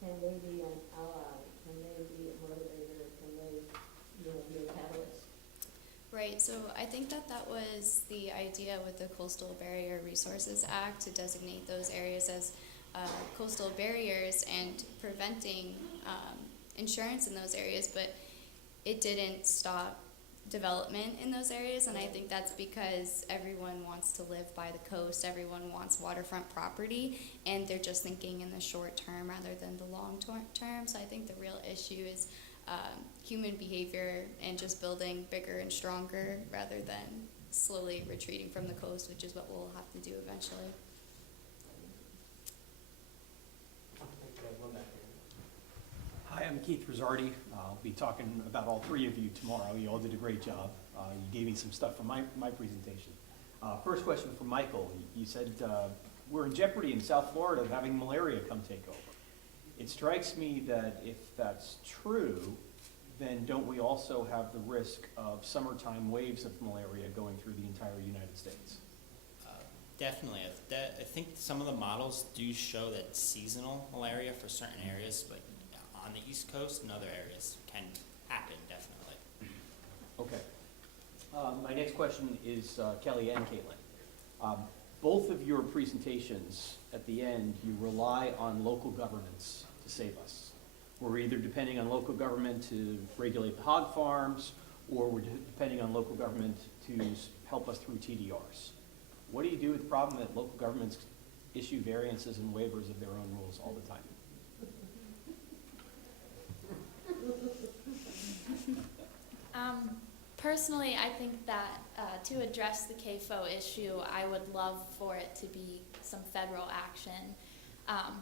can they be an ally? Can they be a motivator? Can they, you know, be a catalyst? Right, so I think that was the idea with the Coastal Barrier Resources Act, to designate those areas as coastal barriers and preventing insurance in those areas, but it didn't stop development in those areas, and I think that's because everyone wants to live by the coast, everyone wants waterfront property, and they're just thinking in the short term rather than the long term. So I think the real issue is human behavior and just building bigger and stronger rather than slowly retreating from the coast, which is what we'll have to do eventually. Hi, I'm Keith Rizzardi. I'll be talking about all three of you tomorrow. You all did a great job. You gave me some stuff from my presentation. First question for Michael. You said we're in jeopardy in South Florida of having malaria come take over. It strikes me that if that's true, then don't we also have the risk of summertime waves of malaria going through the entire United States? Definitely. I think some of the models do show that seasonal malaria for certain areas, like on the East Coast and other areas, can happen, definitely. Okay. My next question is Kelly and Kaitlyn. Both of your presentations at the end, you rely on local governments to to save us. We're either depending on local government to regulate the hog farms, or we're depending on local government to help us through TDRs. What do you do with the problem that local governments issue variances and waivers of their own rules all the time? Personally, I think that to address the CAFO issue, I would love for it to be some federal action.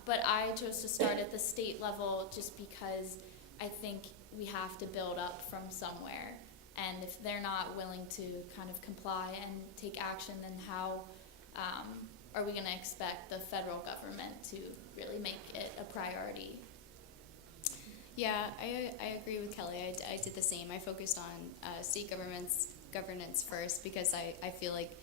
But I chose to start at the state level just because I think we have to build up from somewhere. And if they're not willing to kind of comply and take action, then how are we going to expect the federal government to really make it a priority? Yeah, I agree with Kelly. I did the same. I focused on state governance first because I feel like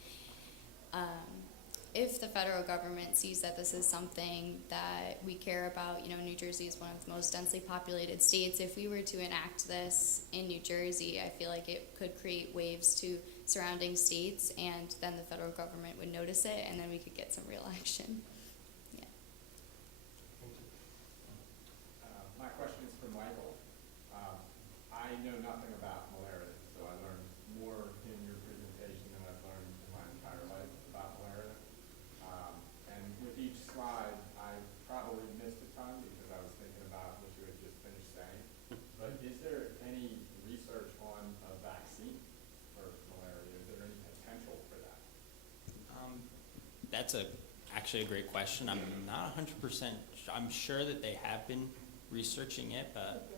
if the federal government sees that this is something that we care about, New Jersey is one of the most densely populated states. If we were to enact this in New Jersey, I feel like it could create waves to surrounding states, and then the federal government would notice it, and then we could get some real action. Yeah. My question is for Michael. I know nothing about malaria, so I learned more in your presentation than I've learned in my entire life about malaria. And with each slide, I probably missed a ton because I was thinking about what you had just finished saying. But is there any research on a vaccine for malaria? Is there any potential for that? That's actually a great question. I'm not 100%. I'm sure that they have been researching it, but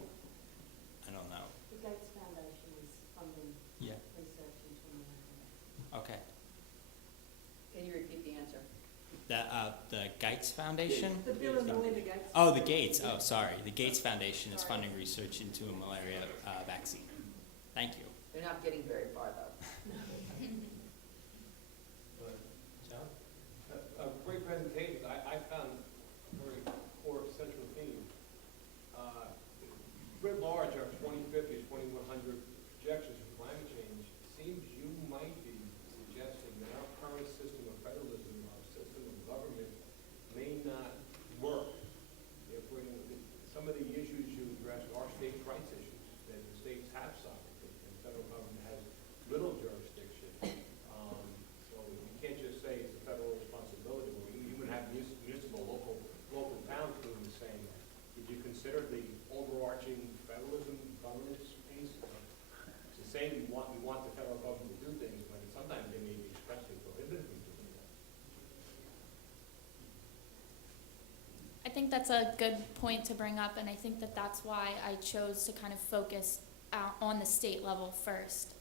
I don't know. The Gates Foundation is funding research into malaria. Okay. Can you repeat the answer? The Gates Foundation? The Bill and Melinda Gates. Oh, the Gates. Oh, sorry. The Gates Foundation is funding research into a malaria vaccine. Thank you. They're not getting very far, though. John? Great presentation. I found a very core central theme. Writ large, our 2050, 2100 projections for climate change seems you might be suggesting that our current system of federalism, our system of government, may not work. If some of the issues you addressed are state rights issues, that the states have sovereignty, and the federal government has little jurisdiction. So you can't just say it's a federal responsibility. You would have municipal, local towns doing the same. Did you consider the overarching federalism governance piece? To say we want the federal government to do things, but sometimes they may be expressly prohibited from doing that. I think that's a good point to bring up, and I think that that's why I chose to kind of focus on the state level first,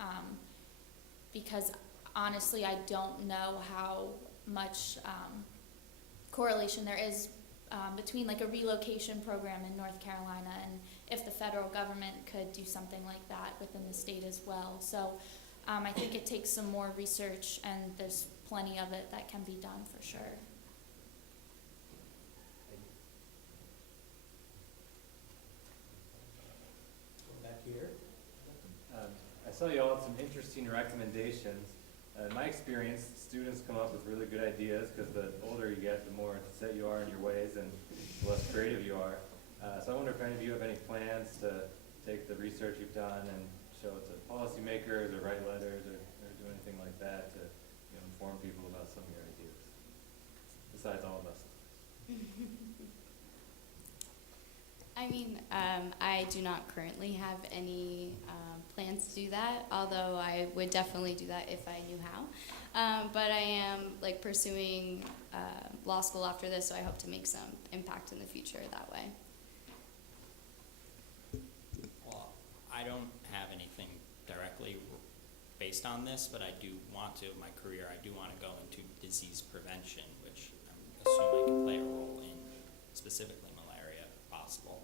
because honestly, I don't know how much correlation there is between like a relocation program in North Carolina and if the federal government could do something like that within the state as well. So I think it takes some more research, and there's plenty of it that can be done for sure. Back here. I saw you all had some interesting recommendations. In my experience, students come up with really good ideas because the older you get, the more set you are in your ways and the less creative you are. So I wonder if any of you have any plans to take the research you've done and show it to policymakers or write letters or do anything like that to inform people about some of your ideas, besides all of us. I mean, I do not currently have any plans to do that, although I would definitely do that if I knew how. But I am pursuing law school after this, so I hope to make some impact in the future that way. Well, I don't have anything directly based on this, but I do want to, in my career, I do want to go into disease prevention, which I assume I can play a role in, specifically malaria, if possible.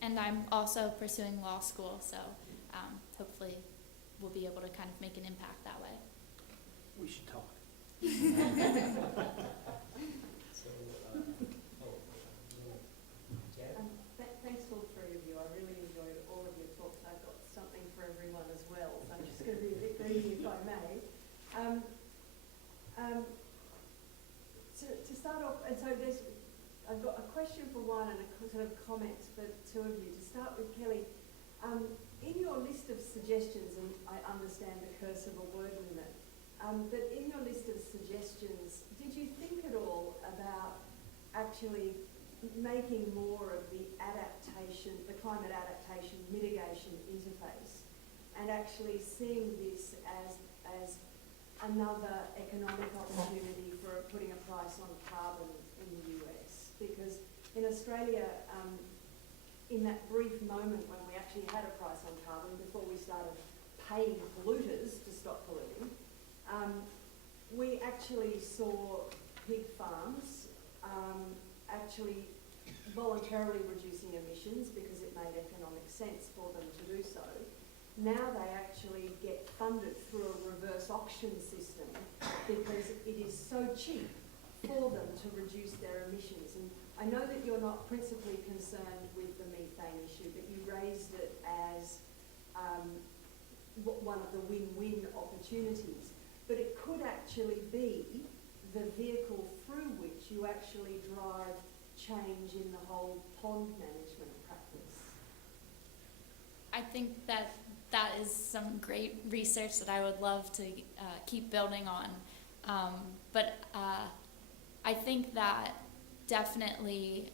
And I'm also pursuing law school, so hopefully we'll be able to kind of make an impact that way. We should talk. So, Jan? Thanks to all three of you. I really enjoyed all of your talks. I've got something for everyone as well, so I'm just going to be a bit greedy if I may. To start off, and so I've got a question sort of comments for the two of you. To start with Kelly, in your list of suggestions, and I understand the curse of a word limit, but in your list of suggestions, did you think at all about actually making more of the adaptation, the climate adaptation mitigation interface, and actually seeing this as another economic opportunity for putting a price on carbon in the US? Because in Australia, in that brief moment when we actually had a price on carbon before we started paying polluters to stop polluting, we actually saw pig farms actually voluntarily reducing emissions because it made economic sense for them to do so. Now they actually get funded through a reverse auction system because it is so cheap for them to reduce their emissions. And I know that you're not principally concerned with the methane issue, but you raised it as one of the win-win opportunities. But it could actually be the vehicle through which you actually drive change in the whole pond management practice. I think that is some great research that I would love to keep building on. But I think that definitely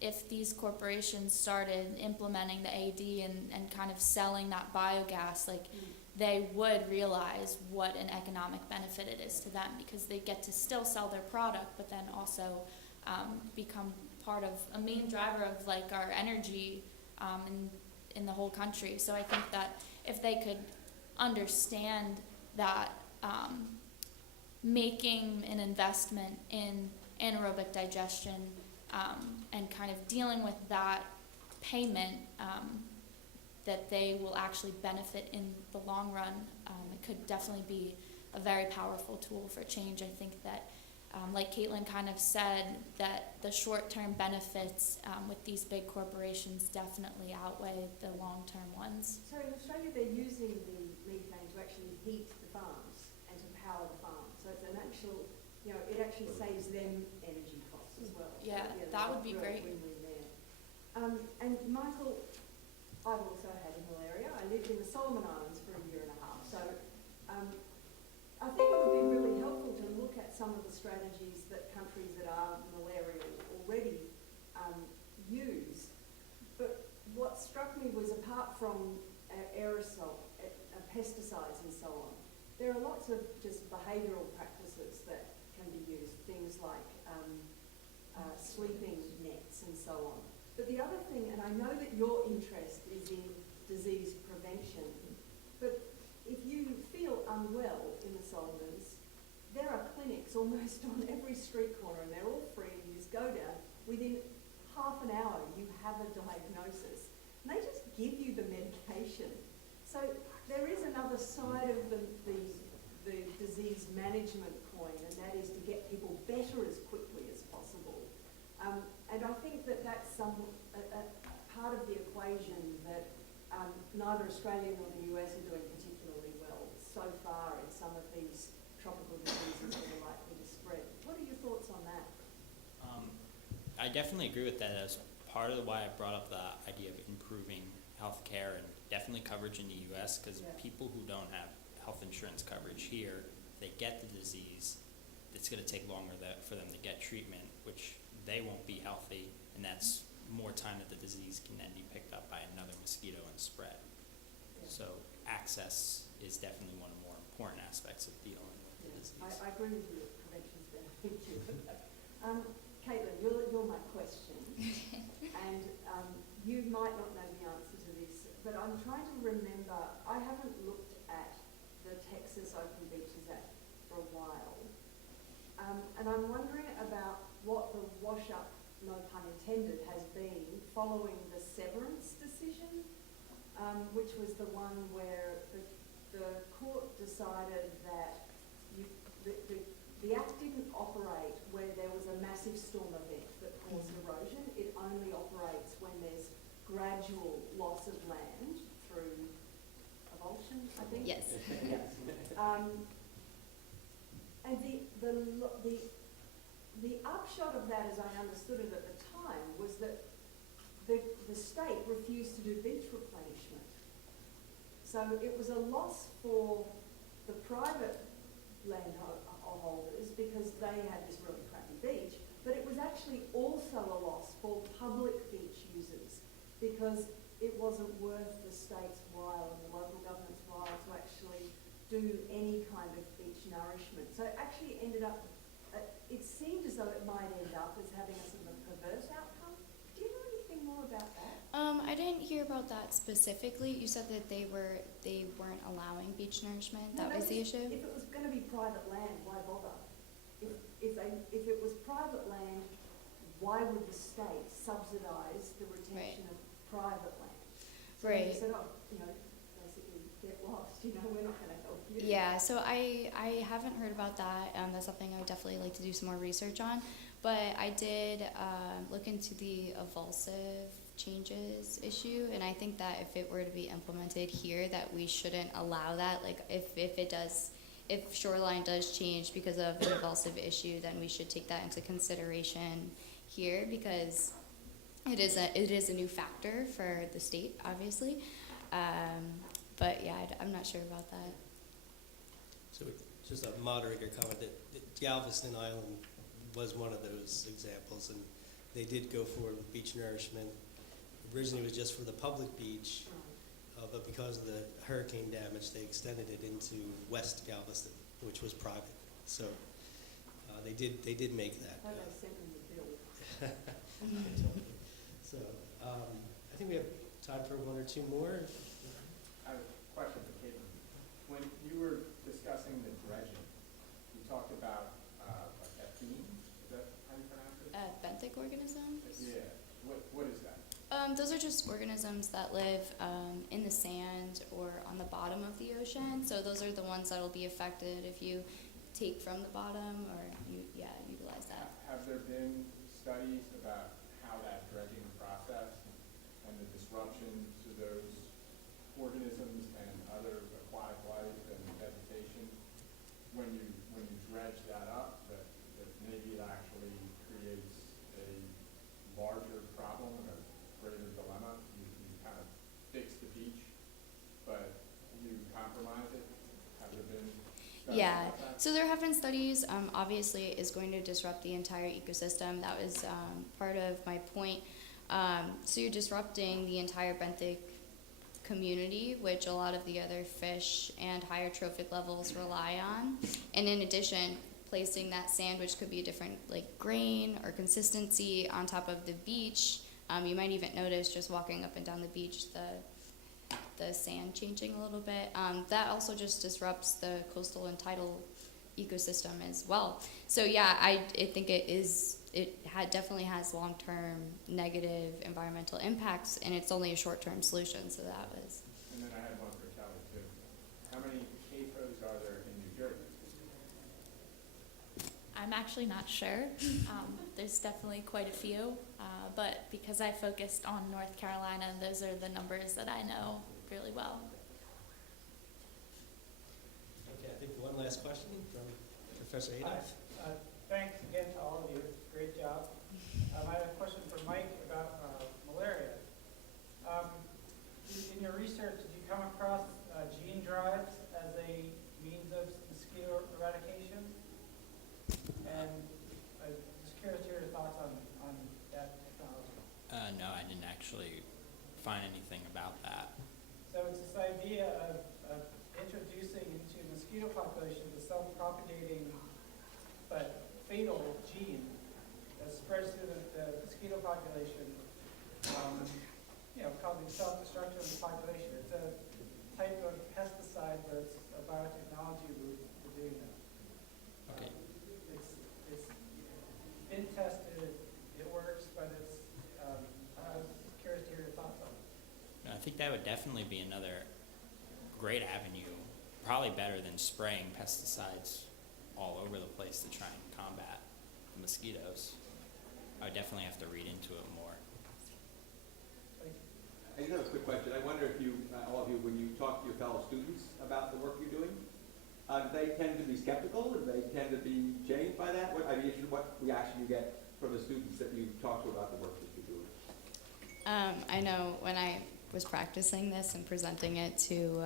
if these corporations started implementing the AD and kind of selling that biogas, like they would realize what an economic benefit it is to them, because they get to still sell their product, but then also become part of a main driver of like our energy in the whole country. So I think that if they could understand that making an investment in anaerobic digestion and kind of dealing with that payment, that they will actually benefit in the long run, it could definitely be a very powerful tool for change. I think that like Kaitlyn kind of said, that the short-term benefits with these big corporations definitely outweigh the long-term ones. So in Australia, they're using the methane to actually heat the farms and to power the farms. So it's an actual, it actually saves them energy costs as well. Yeah, so, that would be real great. win-win there. And Michael, I've also had malaria. I lived in the Solomon Islands for a year and a half. So I think it would be really helpful to look at some of the strategies that countries that are malarial already use. But what struck me was, apart from aerosol, pesticides and so on, there are lots of just behavioural practices that can be used, things like sleeping nets and so on. But the other thing, and I know that your interest is in disease prevention, but if you feel unwell in the Solomons, there are clinics almost on every street corner, and they're all free, and you just go down. Within half an hour, you have a diagnosis. And they just give you the medication. So there is another side of the disease management coin, and that is to get people better as quickly as possible. And I think that that's a part of the equation that neither Australia nor the US are doing particularly well so far in some of these tropical diseases that are likely to spread. What are your thoughts on that? I definitely agree with that as part of why I brought up the idea of improving healthcare and definitely coverage in the US, because people who don't have health insurance coverage here, they get the disease, it's going to take longer for them to get treatment, which they won't be healthy, and that's more time that the disease can then be picked up by another mosquito and spread. So access is definitely one of the more important aspects of dealing with the disease. I agree with you. Prevention's better. Thank you. Kaitlyn, you're my question, and you might not know the answer to this, but I'm trying to remember. I haven't looked at the Texas Open Beaches Act for a while, and I'm wondering about what the wash-up, no pun intended, has been following the severance decision, which was the one where the court decided that the act didn't operate where there was a massive storm event that caused erosion. It only operates when there's gradual loss of land through avulsion, I think. Yes. Yes. And the upshot of that, as I understood it at the time was that the state refused to do beach replenishment. So it was a loss for the private landholders because they had this really crappy beach, but it was actually also a loss for public beach users because it wasn't worth the state's while and the local government's while to actually do any kind of beach nourishment. So it actually ended up, it seemed as though it might end up as having a sort of a perverse outcome. Do you know anything more about that? I didn't hear about that specifically. You said that they weren't allowing beach nourishment. No, That was the issue? If it was going to be private land, why bother? If it was private land, why would the state subsidise the retention of private land? So Right. they said, oh, basically get lost. We're not going to help you. Yeah, so I haven't heard about that. That's something I would definitely like to do some more research on. But I did look into the evulsive changes issue, and I think that if it were to be implemented here, that we shouldn't allow that. Like if shoreline does change because of an evulsive issue, then we should take that into consideration here because it is a new factor for the state, obviously. But yeah, I'm not sure about that. So just a moderator comment that Galveston Island was one of those examples, and they did go forward with beach nourishment. Originally it was just for the public beach, but because of the hurricane damage, they extended it into West Galveston, which was private. So they did make that. Why they sent them the bill. So I think we have time for one or two more. I have a question for Kaitlyn. When you were discussing the dredging, you talked about a theme. Is that how you pronounce it? Benthic organisms? Yeah. What is that? Those are just organisms that live in the sand or on the bottom of the ocean. So those are the ones that will be affected if you take from the bottom or utilize that. Have there been studies about how that dredging process and the disruption to those organisms and other aquatic life and vegetation, when you dredge that up, that maybe it actually creates a larger problem and a greater dilemma? You kind of fix the beach, but you compromise it? Have there been studies Yeah, about that? so there have been studies. Obviously, it is going to disrupt the entire ecosystem. That was part of my point. So you're disrupting the entire benthic community, which a lot of the other fish and higher trophic levels rely on. And in addition, placing that sand, which could be a different grain or consistency on top of the beach, you might even notice just walking up and down the beach the sand changing a little bit. That also just disrupts the coastal and tidal ecosystem as well. So yeah, I think definitely has long-term negative environmental impacts, and it's only a short-term solution. So that was. And then I had one for Kelly too. How many CAFOs are there in New Jersey? I'm actually not sure. There's definitely quite a few, but because I focused on North Carolina, those are the numbers that I know really well. Okay, I think one last question from Professor Adolph. Thanks again to all of you. Great job. I have a question for Mike about malaria. In your research, did you come across gene drives as a means of mosquito eradication? And I'm just curious to hear your thoughts on that technology. No, I didn't actually find anything about that. So it's this idea of introducing into mosquito populations a self-propagating but fatal gene that spreads through the mosquito population, causing self-destruction of the population. It's a type of pesticide, but it's a biotechnology route for doing that. Okay. It's been tested, it works, but I was curious to hear your thoughts on it. No, I think that would definitely be another great avenue, probably better than spraying pesticides all over the place to try and combat the mosquitoes. I would definitely have to read into it more. I just have a quick question. I wonder if you, all of you, when you talk to your fellow students about the work you're doing, do they tend to be skeptical? Do they tend to be changed by that? What reaction you get from the students that you talk to about the work that you're doing? I know when I was practicing this and presenting it to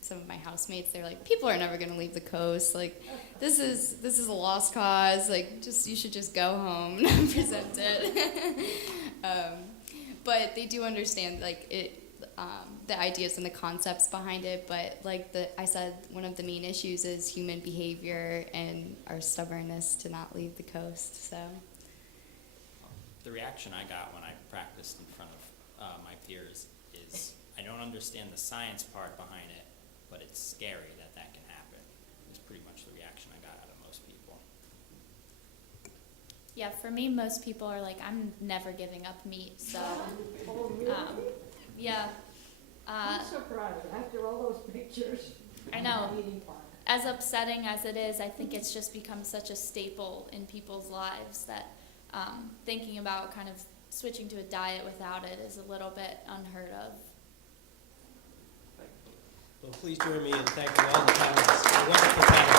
some of my housemates, they're like, people are never going to leave the coast. Like, this is a lost cause. Like, you should just go home and present it. But they do understand, like, the ideas and the concepts behind it. But like I said, one of the main issues is human behavior and our stubbornness to not leave the coast. So. The reaction I got when I practiced in front of my peers is, I don't understand the science part behind it, but it's scary that that can happen. Is pretty much the reaction I got out of most people. Yeah, for me, most people are like, I'm never giving up meat, so, Oh, really? yeah. I'm surprised, after all those pictures. I know. Eating part. As upsetting as it is, I think it's just become such a staple in people's lives that thinking about kind of switching to a diet without it is a little bit unheard of. Well, please join me in thanking all the panelists. Wonderful panelists.